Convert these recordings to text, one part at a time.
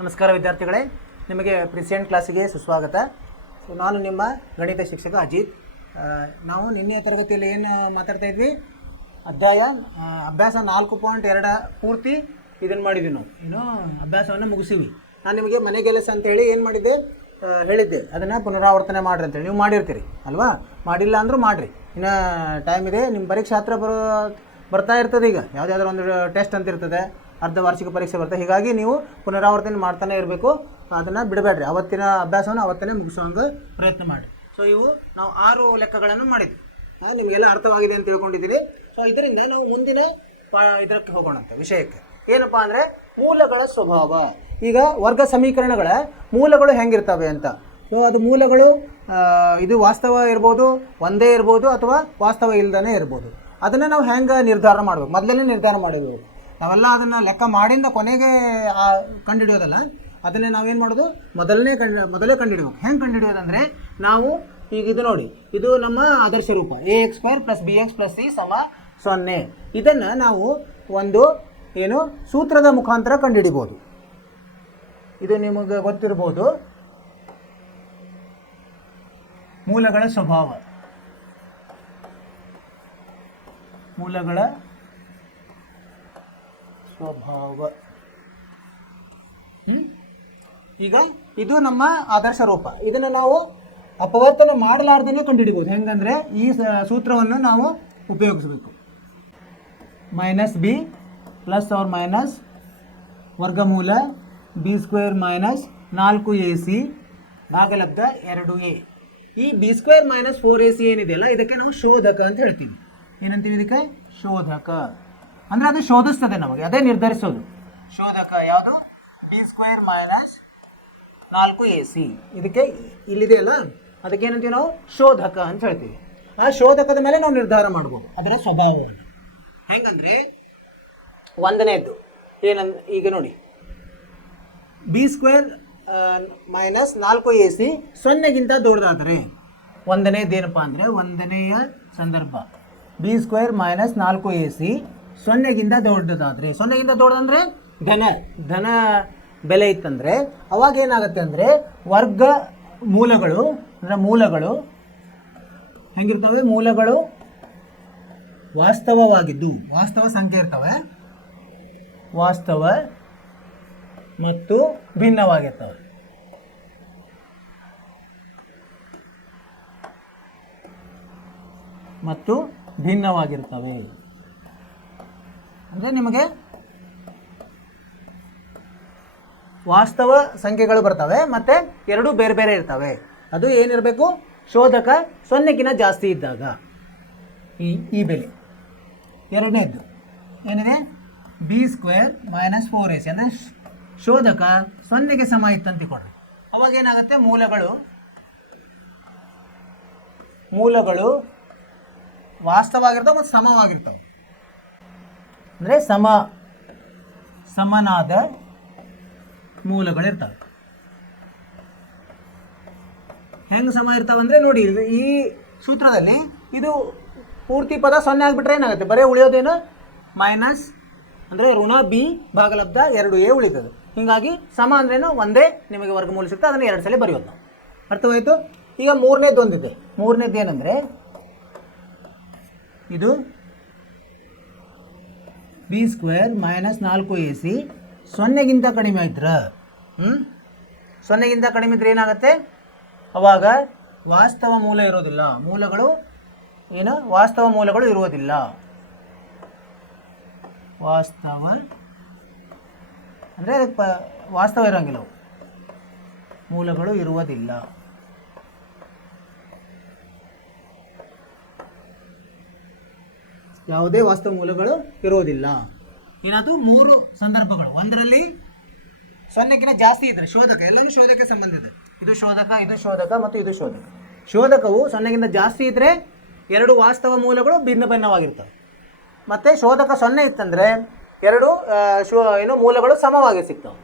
ನಮಸ್ಕಾರ ವಿದ್ಯಾರ್ಥಿಗಳೇ, ನಿಮಗೆ ಪ್ರಿಸೆಂಟ್ ಕ್ಲಾಸಿಗೆ ಸುಸ್ವಾಗತ. ಸೊ ನಾನು ನಿಮ್ಮ ಗಣಿತ ಶಿಕ್ಷಕ ಅಜಿತ್. ನಾವು ನಿನ್ನೆಯ ತರಗತಿಯಲ್ಲಿ ಏನು ಮಾತಾಡ್ತಾ ಇದ್ವಿ, ಅಭ್ಯಾಸ 4.2 ಪೂರ್ತಿ ಇದನ್ನು ಮಾಡಿದ್ವಿ. ನಾವು ಏನು ಅಭ್ಯಾಸವನ್ನು ಮುಗಿಸಿವಿ. ನಾನು ನಿಮಗೆ ಮನೆ ಕೆಲಸ ಅಂತೇಳಿ ಏನು ಮಾಡಿದ್ದೆ ಹೇಳಿದ್ದೆ, ಅದನ್ನು ಪುನರಾವರ್ತನೆ ಮಾಡಿರಿ ಅಂತೇಳಿ. ನೀವು ಮಾಡಿರ್ತೀರಿ ಅಲ್ವಾ? ಮಾಡಿಲ್ಲ ಅಂದರೂ ಮಾಡಿರಿ, ಇನ್ನು ಟೈಮ್ ಇದೆ. ನಿಮ್ಮ ಪರೀಕ್ಷೆ ಹತ್ರ ಬರ್ತಾ ಇರ್ತದೆ. ಈಗ ಯಾವುದಾದ್ರೂ ಒಂದು ಟೆಸ್ಟ್ ಅಂತ ಇರ್ತದೆ, ಅರ್ಧ ವಾರ್ಷಿಕ ಪರೀಕ್ಷೆ ಬರ್ತದೆ. ಹೀಗಾಗಿ ನೀವು ಪುನರಾವರ್ತನೆ ಮಾಡ್ತಾನೆ ಇರಬೇಕು, ಅದನ್ನು ಬಿಡಬೇಡ್ರಿ. ಅವತ್ತಿನ ಅಭ್ಯಾಸವನ್ನು ಅವತ್ತೇ ಮುಗಿಸೋಂಗೆ ಪ್ರಯತ್ನ ಮಾಡಿ. ಸೊ ಇವು ನಾವು 6 ಲೆಕ್ಕಗಳನ್ನು ಮಾಡಿದ್ವಿ. ನಿಮಗೆಲ್ಲ ಅರ್ಥವಾಗಿದೆ ಅಂತ ತಿಳ್ಕೊಂಡಿದ್ದೀರಿ. ಸೊ ಇದರಿಂದ ನಾವು ಮುಂದಿನ ಇದಕ್ಕೆ ಹೋಗೋಣಂತೆ, ವಿಷಯಕ್ಕೆ. ಏನಪ್ಪ ಅಂದರೆ ಮೂಲಗಳ ಸ್ವಭಾವ. ಈಗ ವರ್ಗ ಸಮೀಕರಣಗಳ ಮೂಲಗಳು ಹೆಂಗಿರ್ತವೆ ಅಂತ. ಸೊ ಅದು ಮೂಲಗಳು ಇದು ವಾಸ್ತವ ಇರ್ಬೋದು, ಒಂದೇ ಇರ್ಬೋದು, ಅಥವಾ ವಾಸ್ತವ ಇಲ್ಲದೇ ಇರ್ಬೋದು. ಅದನ್ನು ನಾವು ಹೆಂಗೆ ನಿರ್ಧಾರ ಮಾಡಬೇಕು, ಮೊದಲೇ ನಿರ್ಧಾರ ಮಾಡಬೇಕು. ನಾವೆಲ್ಲ ಅದನ್ನು ಲೆಕ್ಕ ಮಾಡಿಂದ ಕೊನೆಗೆ ಕಂಡುಹಿಡಿಯೋದಲ್ಲ. ಅದನ್ನೇ ನಾವೇನು ಮಾಡೋದು, ಮೊದಲೇ ಕಂಡುಹಿಡಿಬೇಕು. ಹೆಂಗೆ ಕಂಡುಹಿಡಿಯೋದಂದರೆ, ನಾವು ಈಗ ಇದು ನೋಡಿ, ಇದು ನಮ್ಮ ಆದರ್ಶ ರೂಪ ax² + bx + c = 0. ಇದನ್ನು ನಾವು ಒಂದು ಏನು ಸೂತ್ರದ ಮುಖಾಂತರ ಕಂಡುಹಿಡಿಬೋದು. ಇದು ನಿಮಗೆ ಗೊತ್ತಿರ್ಬೋದು, ಮೂಲಗಳ ಸ್ವಭಾವ. ಮೂಲಗಳ ಸ್ವಭಾವ. ಈಗ ಇದು ನಮ್ಮ ಆದರ್ಶ ರೂಪ. ಇದನ್ನು ನಾವು ಅಪವರ್ತನ ಮಾಡಲಾರ್ದೇ ಕಂಡುಹಿಡಿಬೋದು. ಹೆಂಗಂದರೆ ಈ ಸೂತ್ರವನ್ನು ನಾವು ಉಪಯೋಗಿಸಬೇಕು. -b ± ವರ್ಗಮೂಲ b² - 4ac ಭಾಗಲಬ್ಧ 2a. ಈ b² - 4ac ಏನಿದೆಯಲ್ಲ, ಇದಕ್ಕೆ ನಾವು ಶೋಧಕ ಅಂತ ಹೇಳ್ತೀವಿ. ಏನಂತೀವಿ ಇದಕ್ಕೆ? ಶೋಧಕ. ಅಂದರೆ ಅದು ಶೋಧಿಸ್ತದೆ ನಮಗೆ, ಅದೇ ನಿರ್ಧರಿಸೋದು. ಶೋಧಕ ಯಾವುದು? b² - 4ac. ಇದಕ್ಕೆ ಇಲ್ಲಿದೆಯಲ್ಲ, ಅದಕ್ಕೆ ಏನಂತೀವಿ ನಾವು? ಶೋಧಕ ಅಂತ ಹೇಳ್ತೀವಿ. ಆ ಶೋಧಕದ ಮೇಲೆ ನಾವು ನಿರ್ಧಾರ ಮಾಡ್ಬೋದು ಅದರ ಸ್ವಭಾವವನ್ನು. ಹೆಂಗಂದರೆ ಒಂದನೇದ್ದು ಈಗ ನೋಡಿ, b² - 4ac 0ಗಿಂತ ದೊಡ್ಡದಾದರೆ, ಒಂದನೇದೇನಪ್ಪ ಅಂದರೆ, ಒಂದನೆಯ ಸಂದರ್ಭ b² - 4ac 0ಗಿಂತ ದೊಡ್ಡದಾದರೆ, 0ಗಿಂತ ದೊಡ್ಡದಂದರೆ ಧನ ಬೆಲೆ ಇತ್ತಂದರೆ, ಅವಾಗ ಏನಾಗುತ್ತೆ ಅಂದರೆ ವರ್ಗ ಮೂಲಗಳು ಹೆಂಗಿರ್ತವೆ? ಮೂಲಗಳು ವಾಸ್ತವವಾಗಿದ್ದು, ವಾಸ್ತವ ಸಂಖ್ಯೆ ಇರ್ತವೆ, ವಾಸ್ತವ ಮತ್ತು ಭಿನ್ನವಾಗಿರ್ತವೆ. ಮತ್ತು ಭಿನ್ನವಾಗಿರ್ತವೆ ಅಂದರೆ ನಿಮಗೆ ವಾಸ್ತವ ಸಂಖ್ಯೆಗಳು ಬರ್ತವೆ, ಮತ್ತು ಎರಡು ಬೇರೆ ಬೇರೆ ಇರ್ತವೆ. ಅದು ಏನಿರಬೇಕು? ಶೋಧಕ 0ಗಿಂತ ಜಾಸ್ತಿ ಇದ್ದಾಗ ಈ ಬೆಲೆ. ಎರಡನೇದ್ದು ಏನಿದೆ? b² - 4ac ಅಂದರೆ ಶೋಧಕ 0ಗೆ ಸಮ ಇತ್ತಂತ ಕೊಡ್ರಿ. ಅವಾಗ ಏನಾಗುತ್ತೆ? ಮೂಲಗಳು ವಾಸ್ತವವಾಗಿರ್ತವೆ ಮತ್ತು ಸಮವಾಗಿರ್ತವೆ. ಅಂದರೆ ಸಮನಾದ ಮೂಲಗಳಿರ್ತವೆ. ಹೆಂಗೆ ಸಮ ಇರ್ತಾವೆ ಅಂದರೆ ನೋಡಿ, ಈ ಸೂತ್ರದಲ್ಲಿ ಇದು ಪೂರ್ತಿ ಪದ 0 ಆಗಿಬಿಟ್ರೆ ಏನಾಗುತ್ತೆ? ಬರೀ ಉಳಿಯೋದೇನು? ಮೈನಸ್ ಅಂದರೆ ಋಣ b ಭಾಗಲಬ್ಧ 2a ಉಳಿತದೆ. ಹೀಗಾಗಿ ಸಮ ಅಂದ್ರೇನು? ಒಂದೇ ನಿಮಗೆ ವರ್ಗಮೂಲ ಸಿಗ್ತದೆ, ಅದನ್ನು 2 ಸಲ ಬರೆಯೋದು ನಾವು. ಅರ್ಥವಾಯಿತು? ಈಗ ಮೂರನೇದು ಒಂದಿದೆ. ಮೂರನೇದು ಏನಂದರೆ, ಇದು b² - 4ac 0ಗಿಂತ ಕಡಿಮೆ ಆಯ್ತರ, 0ಗಿಂತ ಕಡಿಮೆ ಇದ್ರೆ ಏನಾಗುತ್ತೆ? ಅವಾಗ ವಾಸ್ತವ ಮೂಲ ಇರೋದಿಲ್ಲ. ವಾಸ್ತವ ಮೂಲಗಳು ಇರುವುದಿಲ್ಲ. ವಾಸ್ತವ ಅಂದರೆ ಅದಕ್ಕೆ ವಾಸ್ತವ ಇರೋಂಗಿಲ್ಲ, ಮೂಲಗಳು ಇರುವುದಿಲ್ಲ. ಯಾವುದೇ ವಾಸ್ತವ ಮೂಲಗಳು ಇರುವುದಿಲ್ಲ. ಏನಾದರೂ 3 ಸಂದರ್ಭಗಳು. ಒಂದರಲ್ಲಿ 0ಗಿಂತ ಜಾಸ್ತಿ ಇದ್ದರೆ ಶೋಧಕ, ಎಲ್ಲವೂ ಶೋಧಕ ಸಂಬಂಧ ಇದೆ. ಇದು ಶೋಧಕ, ಇದು ಶೋಧಕ ಮತ್ತು ಇದು ಶೋಧಕ. ಶೋಧಕವು 0ಗಿಂತ ಜಾಸ್ತಿ ಇದ್ದರೆ 2 ವಾಸ್ತವ ಮೂಲಗಳು ಭಿನ್ನವಾಗಿರ್ತವೆ. ಮತ್ತು ಶೋಧಕ 0 ಇತ್ತಂದರೆ 2 ಮೂಲಗಳು ಸಮವಾಗಿ ಸಿಗ್ತವೆ.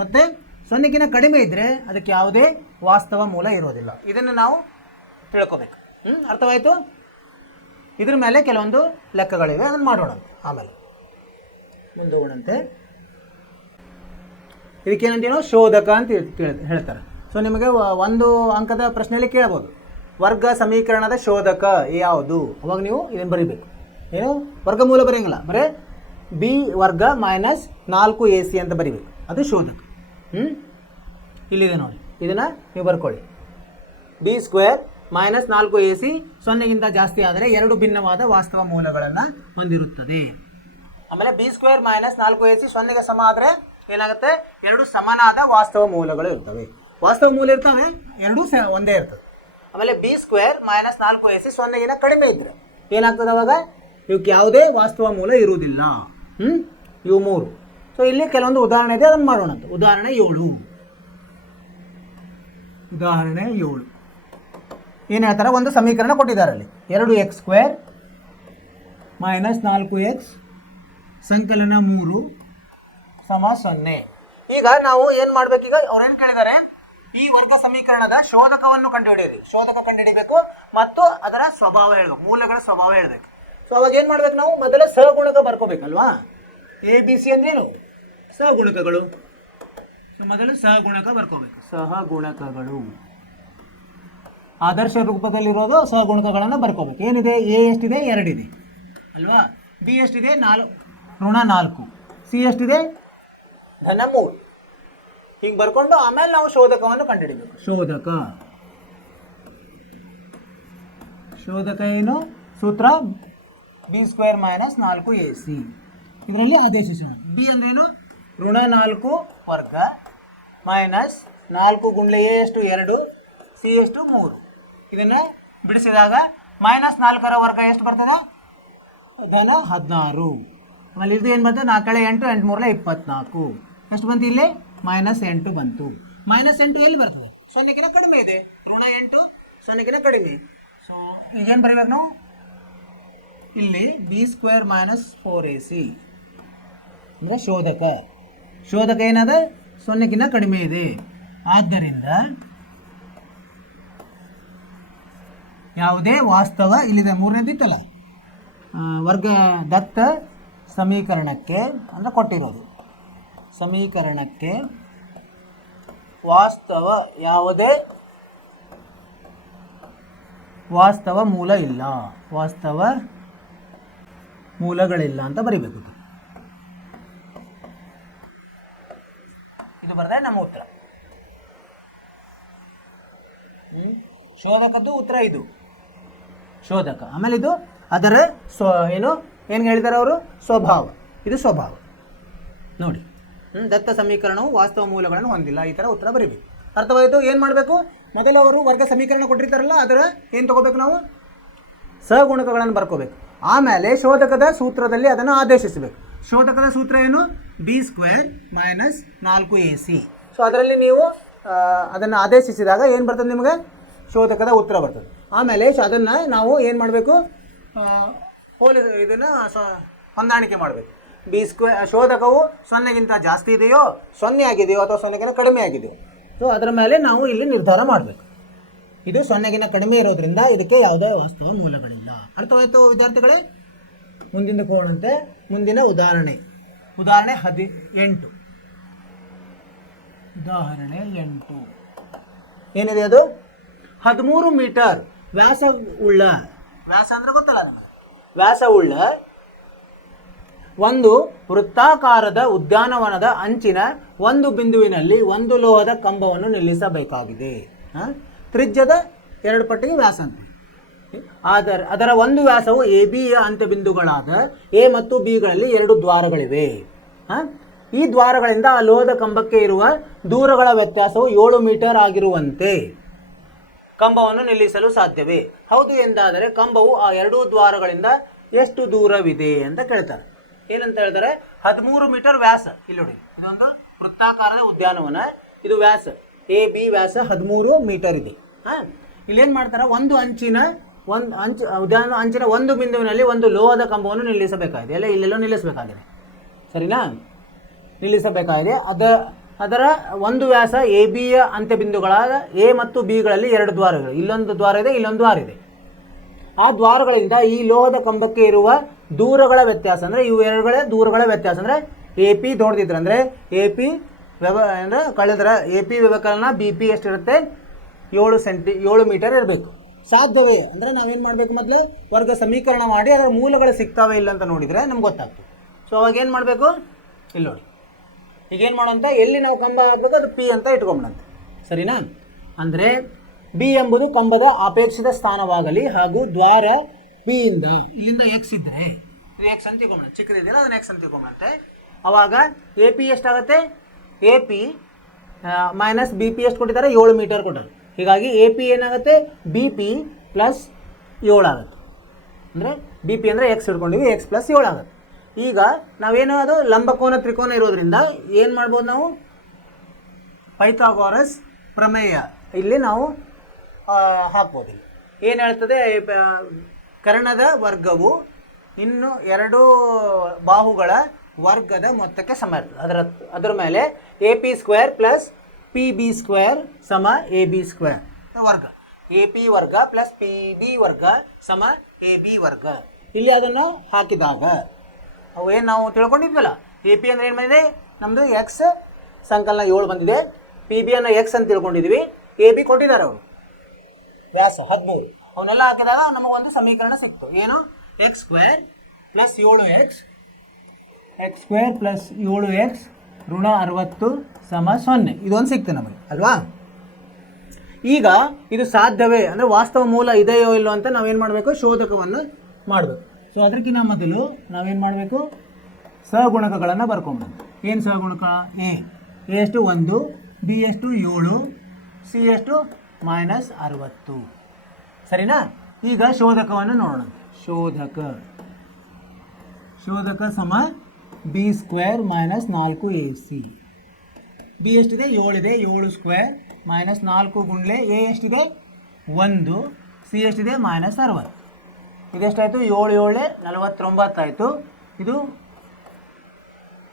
ಮತ್ತು 0ಗಿಂತ ಕಡಿಮೆ ಇದ್ದರೆ ಅದಕ್ಕೆ ಯಾವುದೇ ವಾಸ್ತವ ಮೂಲ ಇರೋದಿಲ್ಲ. ಇದನ್ನು ನಾವು ತಿಳ್ಕೋಬೇಕು. ಅರ್ಥವಾಯಿತು? ಇದ್ರ ಮೇಲೆ ಕೆಲವೊಂದು ಲೆಕ್ಕಗಳಿವೆ, ಅದನ್ನು ಮಾಡೋಣ ಆಮೇಲೆ ಮುಂದೋಗೋಣಂತೆ. ಇದಕ್ಕೇನಂತೀವಿ ನಾವು ಶೋಧಕ ಅಂತ ಹೇಳ್ತಾರೆ. ಸೊ ನಿಮಗೆ ಒಂದು ಅಂಕದ ಪ್ರಶ್ನೆಯಲ್ಲಿ ಕೇಳ್ಬೋದು, ವರ್ಗ ಸಮೀಕರಣದ ಶೋಧಕ ಯಾವುದು? ಅವಾಗ ನೀವು ಇದನ್ನು ಬರೀಬೇಕು. ಏನು ವರ್ಗಮೂಲ ಬರೆಯಂಗಿಲ್ಲ, ಬರೀ ಬಿ ವರ್ಗ ಮೈನಸ್ 4ac ಅಂತ ಬರಿಬೇಕು, ಅದು ಶೋಧಕ. ಇಲ್ಲಿದೆ ನೋಡಿ, ಇದನ್ನು ನೀವು ಬರ್ಕೊಳ್ಳಿ. ಬಿ ಸ್ಕ್ವೇರ್ ಮೈನಸ್ 4ac 0ಗಿಂತ ಜಾಸ್ತಿ ಆದರೆ ಎರಡು ಭಿನ್ನವಾದ ವಾಸ್ತವ ಮೂಲಗಳನ್ನು ಹೊಂದಿರುತ್ತದೆ. ಆಮೇಲೆ ಬಿ ಸ್ಕ್ವೇರ್ ಮೈನಸ್ 4ac 0ಗೆ ಸಮ ಆದರೆ ಏನಾಗುತ್ತೆ? ಎರಡು ಸಮನಾದ ವಾಸ್ತವ ಮೂಲಗಳು ಇರ್ತವೆ. ವಾಸ್ತವ ಮೂಲ ಇರ್ತವೆ, ಎರಡೂ ಒಂದೇ ಇರ್ತದೆ. ಆಮೇಲೆ ಬಿ ಸ್ಕ್ವೇರ್ ಮೈನಸ್ 4ac 0ಗಿಂತ ಕಡಿಮೆ ಇದ್ರೆ ಏನಾಗ್ತದೆ? ಅವಾಗ ಇವಕ್ಕೆ ಯಾವುದೇ ವಾಸ್ತವ ಮೂಲ ಇರುವುದಿಲ್ಲ. ಇವು ಮೂರು. ಸೊ ಇಲ್ಲಿ ಕೆಲವೊಂದು ಉದಾಹರಣೆ ಇದೆ, ಅದನ್ನು ಮಾಡೋಣ. ಉದಾಹರಣೆ 7. ಏನು ಹೇಳ್ತಾರೆ? ಒಂದು ಸಮೀಕರಣ ಕೊಟ್ಟಿದ್ದಾರೆ ಅಲ್ಲಿ, 2x² ಮೈನಸ್ 4x ಸಂಕಲನ 3 ಸಮ 0. ಈಗ ನಾವು ಏನು ಮಾಡ್ಬೇಕು? ಈಗ ಅವ್ರೇನು ಕೇಳಿದ್ದಾರೆ? ಈ ವರ್ಗ ಸಮೀಕರಣದ ಶೋಧಕವನ್ನು ಕಂಡುಹಿಡಿಯಿರಿ. ಶೋಧಕ ಕಂಡುಹಿಡಿಬೇಕು ಮತ್ತು ಅದರ ಸ್ವಭಾವ ಹೇಳಬೇಕು, ಮೂಲಗಳ ಸ್ವಭಾವ ಹೇಳಬೇಕು. ಸೊ ಅವಾಗ ಏನು ಮಾಡ್ಬೇಕು? ನಾವು ಮೊದಲ ಸಹಗುಣಕ ಬರ್ಕೋಬೇಕಲ್ವಾ? ABC ಅಂದ್ರೇನು? ಸಹಗುಣಕಗಳು. ಸೊ ಮೊದಲು ಸಹಗುಣಕ ಬರ್ಕೋಬೇಕು. ಸಹಗುಣಕಗಳು ಆದರ್ಶ ರೂಪದಲ್ಲಿರೋದು ಸಹಗುಣಕಗಳನ್ನು ಬರ್ಕೋಬೇಕು. ಏನಿದೆ? ಎ ಎಷ್ಟಿದೆ? 2 ಇದೆ ಅಲ್ವಾ? ಬಿ ಎಷ್ಟಿದೆ? ಋಣ 4. ಸಿ ಎಷ್ಟಿದೆ? ಧನ 3. ಹಿಂಗೆ ಬರ್ಕೊಂಡು ಆಮೇಲೆ ನಾವು ಶೋಧಕವನ್ನು ಕಂಡುಹಿಡಿಬೇಕು. ಶೋಧಕ ಏನು? ಸೂತ್ರ ಬಿ ಸ್ಕ್ವೇರ್ ಮೈನಸ್ 4ac. ಇದರಲ್ಲಿ ಆದೇಶಿಸೋಣ. ಬಿ ಅಂದ್ರೇನು? ಋಣ 4 ವರ್ಗ ಮೈನಸ್ 4 ಗುಂಡ್ಲೆ ಎ ಎಷ್ಟು? 2, ಸಿ ಎಷ್ಟು? 3. ಇದನ್ನು ಬಿಡಿಸಿದಾಗ ಮೈನಸ್ 4ರ ವರ್ಗ ಎಷ್ಟು ಬರ್ತದೆ? ಧನ 16. ಆಮೇಲೆ ಇದು ಏನು ಬಂತು? 4 × 8 8 3 24. ಎಷ್ಟು ಬಂತು ಇಲ್ಲಿ? -8 ಬಂತು. -8 ಎಲ್ಲಿ ಬರ್ತದೆ? 0ಗಿಂತ ಕಡಿಮೆ ಇದೆ. ಋಣ 8 0ಗಿಂತ ಕಡಿಮೆ. ಸೊ ಈಗೇನು ಬರೀಬೇಕು ನಾವು? ಇಲ್ಲಿ ಬಿ ಸ್ಕ್ವೇರ್ ಮೈನಸ್ 4ac ಅಂದರೆ ಶೋಧಕ ಏನದ? 0ಗಿಂತ ಕಡಿಮೆ ಇದೆ. ಆದ್ದರಿಂದ ಯಾವುದೇ ವಾಸ್ತವ ಇಲ್ಲಿದೆ. ಮೂರನೇದಿತ್ತಲ್ಲ, ವರ್ಗ ದತ್ತ ಸಮೀಕರಣಕ್ಕೆ ಅಂದರೆ ಕೊಟ್ಟಿರೋದು, ಸಮೀಕರಣಕ್ಕೆ ಯಾವುದೇ ವಾಸ್ತವ ಮೂಲ ಇಲ್ಲ, ವಾಸ್ತವ ಮೂಲಗಳಿಲ್ಲ ಅಂತ ಬರಿಬೇಕು. ಇದು ಬರೆದ್ರೆ ನಮ್ಮ ಉತ್ತರ. ಶೋಧಕದ್ದು ಉತ್ತರ ಇದು, ಶೋಧಕ. ಆಮೇಲೆ ಇದು ಅದರ ಏನು ಹೇಳಿದ್ದಾರೆ ಅವರು? ಸ್ವಭಾವ. ಇದು ಸ್ವಭಾವ ನೋಡಿ. ದತ್ತ ಸಮೀಕರಣವು ವಾಸ್ತವ ಮೂಲಗಳನ್ನು ಹೊಂದಿಲ್ಲ, ಈ ಥರ ಉತ್ತರ ಬರೀಬೇಕು. ಅರ್ಥವಾಯಿತು? ಏನು ಮಾಡಬೇಕು? ಮೊದಲು ಅವರು ವರ್ಗ ಸಮೀಕರಣ ಕೊಟ್ಟಿರ್ತಾರಲ್ಲ, ಅದರ ಏನು ತಗೋಬೇಕು? ನಾವು ಸಹಗುಣಕಗಳನ್ನು ಬರ್ಕೋಬೇಕು. ಆಮೇಲೆ ಶೋಧಕದ ಸೂತ್ರದಲ್ಲಿ ಅದನ್ನು ಆದೇಶಿಸಬೇಕು. ಶೋಧಕದ ಸೂತ್ರ ಏನು? B square minus 4ac. So ಅದರಲ್ಲಿ ನೀವು ಅದನ್ನು ಆದೇಶಿಸಿದಾಗ ಏನು ಬರ್ತದೆ ನಿಮಗೆ? ಶೋಧಕದ ಉತ್ತರ ಬರ್ತದೆ. ಆಮೇಲೆ ಅದನ್ನು ನಾವು ಏನು ಮಾಡಬೇಕು? ಇದನ್ನು ಹೊಂದಾಣಿಕೆ ಮಾಡಬೇಕು. ಬಿ ಸ್ಕ್ವೇರ್ ಶೋಧಕವು 0ಗಿಂತ ಜಾಸ್ತಿ ಇದೆಯೋ, 0 ಆಗಿದೆಯೋ ಅಥವಾ 0ಗಿಂತ ಕಡಿಮೆ ಆಗಿದೆಯೋ, ಸೊ ಅದರ ಮೇಲೆ ನಾವು ಇಲ್ಲಿ ನಿರ್ಧಾರ ಮಾಡಬೇಕು. ಇದು 0ಗಿಂತ ಕಡಿಮೆ ಇರೋದ್ರಿಂದ ಇದಕ್ಕೆ ಯಾವುದೇ ವಾಸ್ತವ ಮೂಲಗಳಿಲ್ಲ. ಅರ್ಥವಾಯಿತು ವಿದ್ಯಾರ್ಥಿಗಳೇ? ಮುಂದಿನ ಕೋಣಂತೆ ಮುಂದಿನ ಉದಾಹರಣೆ 18. ಉದಾಹರಣೆ 8 ಏನಿದೆ? ಅದು 13 ಮೀಟರ್ ವ್ಯಾಸವುಳ್ಳ, ವ್ಯಾಸ ಅಂದರೆ ಗೊತ್ತಲ್ಲ ನಮಗೆ, ವ್ಯಾಸವುಳ್ಳ ಒಂದು ವೃತ್ತಾಕಾರದ ಉದ್ಯಾನವನದ ಅಂಚಿನ ಒಂದು ಬಿಂದುವಿನಲ್ಲಿ ಒಂದು ಲೋಹದ ಕಂಬವನ್ನು ನಿಲ್ಲಿಸಬೇಕಾಗಿದೆ. ತ್ರಿಜ್ಯದ 2 ಪಟ್ಟಿಗೆ ವ್ಯಾಸ ಅಂತ. ಅದರ ಒಂದು ವ್ಯಾಸವು ಎ ಬಿಯ ಅಂತ್ಯಬಿಂದುಗಳಾದ ಎ ಮತ್ತು ಬಿಗಳಲ್ಲಿ 2 ದ್ವಾರಗಳಿವೆ. ಈ ದ್ವಾರಗಳಿಂದ ಆ ಲೋಹದ ಕಂಬಕ್ಕೆ ಇರುವ ದೂರಗಳ ವ್ಯತ್ಯಾಸವು 7 ಮೀಟರ್ ಆಗಿರುವಂತೆ ಕಂಬವನ್ನು ನಿಲ್ಲಿಸಲು ಸಾಧ್ಯವೇ? ಹೌದು ಎಂದಾದರೆ ಕಂಬವು ಆ 2 ದ್ವಾರಗಳಿಂದ ಎಷ್ಟು ದೂರವಿದೆ ಅಂತ ಕೇಳ್ತಾರೆ. ಏನಂತ ಹೇಳ್ತಾರೆ? 13 ಮೀಟರ್ ವ್ಯಾಸ. ಇಲ್ಲಿ ನೋಡಿ, ಇದೊಂದು ವೃತ್ತಾಕಾರದ ಉದ್ಯಾನವನ, ಇದು ವ್ಯಾಸ ಎ ಬಿ, ವ್ಯಾಸ 13 ಮೀಟರ್ ಇದೆ. ಇಲ್ಲೇನು ಮಾಡ್ತಾರೆ? ಒಂದು ಅಂಚಿನ ಒಂದು ಬಿಂದುವಿನಲ್ಲಿ ಒಂದು ಲೋಹದ ಕಂಬವನ್ನು ನಿಲ್ಲಿಸಬೇಕಾಗಿದೆ. ಎಲ್ಲ ಇಲ್ಲೆಲ್ಲೋ ನಿಲ್ಲಿಸಬೇಕಾಗಿದೆ, ಸರಿನಾ? ನಿಲ್ಲಿಸಬೇಕಾಗಿದೆ. ಅದರ ಒಂದು ವ್ಯಾಸ ಎ ಬಿಯ ಅಂತ್ಯಬಿಂದುಗಳಾದ ಎ ಮತ್ತು ಬಿಗಳಲ್ಲಿ 2 ದ್ವಾರಗಳು, ಇಲ್ಲೊಂದು ದ್ವಾರ ಇದೆ, ಇಲ್ಲೊಂದು ದ್ವಾರ ಇದೆ. ಆ ದ್ವಾರಗಳಿಂದ ಈ ಲೋಹದ ಕಂಬಕ್ಕೆ ಇರುವ ದೂರಗಳ ವ್ಯತ್ಯಾಸ ಅಂದರೆ ಇವು 2 ದೂರಗಳ ವ್ಯತ್ಯಾಸ ಅಂದರೆ ಎ ಪಿ ದೊಡ್ಡದಿದ್ರೆ ಅಂದರೆ ಎ ಪಿ ಅಂದರೆ ಕಳೆದ್ರೆ ಎ ಪಿ ವ್ಯವಕಲನ ಬಿ ಪಿ ಎಷ್ಟಿರುತ್ತೆ 7 ಮೀಟರ್ ಇರಬೇಕು. ಸಾಧ್ಯವೇ ಅಂದರೆ ನಾವೇನು ಮಾಡಬೇಕು, ಮೊದಲು ವರ್ಗ ಸಮೀಕರಣ ಮಾಡಿ ಅದರ ಮೂಲಗಳು ಸಿಗ್ತಾವೆ ಇಲ್ಲ ಅಂತ ನೋಡಿದರೆ ನಮ್ಗೆ ಗೊತ್ತಾಗ್ತದೆ. ಸೊ ಅವಾಗ ಏನು ಮಾಡಬೇಕು, ಇಲ್ಲಿ ನೋಡಿ ಈಗೇನು ಮಾಡೋಂತ ಎಲ್ಲಿ ನಾವು ಕಂಬ ಹಾಕಬೇಕು ಅದು ಪಿ ಅಂತ ಇಟ್ಕೊಂಬಿಡಂತೆ, ಸರಿನಾ. ಅಂದರೆ ಬಿ ಎಂಬುದು ಕಂಬದ ಅಪೇಕ್ಷಿತ ಸ್ಥಾನವಾಗಲಿ ಹಾಗೂ ದ್ವಾರ ಬಿ ಇಂದ ಇಲ್ಲಿಂದ ಎಕ್ಸ್ ಇದ್ದರೆ ಇದು ಎಕ್ಸ್ ಅಂತ ತಿಳ್ಕೊಂಬಿಡ, ಚಿಕ್ಕದಿದೆಯಲ್ಲ ಅದನ್ನ ಎಕ್ಸ್ ಅಂತ ತಿಳ್ಕೊಂಬಿಡಂತೆ. ಅವಾಗ ಎ ಪಿ ಎಷ್ಟಾಗುತ್ತೆ, A P minus B P ಎಷ್ಟು ಕೊಟ್ಟಿದ್ದಾರೆ, 7 ಮೀಟರ್ ಕೊಟ್ಟರು. ಹೀಗಾಗಿ ಎ ಪಿ ಏನಾಗುತ್ತೆ, ಬಿ ಪಿ ಪ್ಲಸ್ 7 ಆಗುತ್ತೆ. ಅಂದರೆ ಬಿ ಪಿ ಅಂದರೆ ಎಕ್ಸ್ ಹಿಡ್ಕೊಂಡಿವಿ, ಎಕ್ಸ್ ಪ್ಲಸ್ 7 ಆಗುತ್ತೆ. ಈಗ ನಾವೇನು ಅದು ಲಂಬಕೋನ ತ್ರಿಕೋನ ಇರೋದ್ರಿಂದ ಏನು ಮಾಡ್ಬೋದು, ನಾವು ಪೈಥಾಗೋರಸ್ ಪ್ರಮೇಯ ಇಲ್ಲಿ ನಾವು ಹಾಕ್ಬೋದು. ಇಲ್ಲಿ ಏನು ಹೇಳ್ತದೆ, ಕರ್ಣದ ವರ್ಗವು ಇನ್ನು 2 ಬಾಹುಗಳ ವರ್ಗದ ಮೊತ್ತಕ್ಕೆ ಸಮ ಇರ್ತದೆ. ಅದರ ಮೇಲೆ A P square plus P B square ಸಮ ಎ ಬಿ ಸ್ಕ್ವೇರ್ ವರ್ಗ, ಎ ಪಿ ವರ್ಗ ಪ್ಲಸ್ ಪಿ ಬಿ ವರ್ಗ ಸಮ ಎ ಬಿ ವರ್ಗ. ಇಲ್ಲಿ ಅದನ್ನು ಹಾಕಿದಾಗ ಅವು ಏನು ನಾವು ತಿಳ್ಕೊಂಡಿದ್ವಲ್ಲ, ಎ ಪಿ ಅಂದರೆ ಏನು ಬಂದಿದೆ ನಮ್ಮದು ಎಕ್ಸ್ ಸಂಕಲನ 7 ಬಂದಿದೆ, ಪಿ ಬಿ ಅನ್ನು ಎಕ್ಸ್ ಅಂತ ತಿಳ್ಕೊಂಡಿದ್ವಿ, ಎ ಬಿ ಕೊಟ್ಟಿದ್ದಾರೆ ಅವರು ವ್ಯಾಸ 13, ಅವನ್ನೆಲ್ಲ ಹಾಕಿದಾಗ ನಮಗೊಂದು ಸಮೀಕರಣ ಸಿಕ್ತು. ಏನು, X square plus 7x X square plus 7x ಋಣ 60 ಸಮ 0, ಇದೊಂದು ಸಿಕ್ತು ನಮಗೆ ಅಲ್ವಾ. ಈಗ ಇದು ಸಾಧ್ಯವೇ ಅಂದರೆ ವಾಸ್ತವ ಮೂಲ ಇದೆಯೋ ಇಲ್ಲೋ ಅಂತ ನಾವೇನು ಮಾಡಬೇಕು, ಶೋಧಕವನ್ನು ಮಾಡಬೇಕು. ಸೊ ಅದಕ್ಕಿಂತ ಮೊದಲು ನಾವೇನು ಮಾಡಬೇಕು, ಸಹಗುಣಕಗಳನ್ನು ಬರ್ಕೊಂಡ್ಬಂದು. ಏನು ಸಹಗುಣಕ, ಎ ಎಷ್ಟು 1, ಬಿ ಎಷ್ಟು 7, ಸಿ ಎಷ್ಟು -60, ಸರಿನಾ. ಈಗ ಶೋಧಕವನ್ನು ನೋಡೋಣ. ಶೋಧಕ ಸಮ B square minus 4ac. B ಎಷ್ಟಿದೆ, 7 ಇದೆ, 7 ಸ್ಕ್ವೇರ್ ಮೈನಸ್ 4 ಗುಂಡ್ಲೆ ಎ ಎಷ್ಟಿದೆ 1, ಸಿ ಎಷ್ಟಿದೆ -60. ಇದೆಷ್ಟಾಯಿತು, 7 7 49 ಆಯಿತು. ಇದು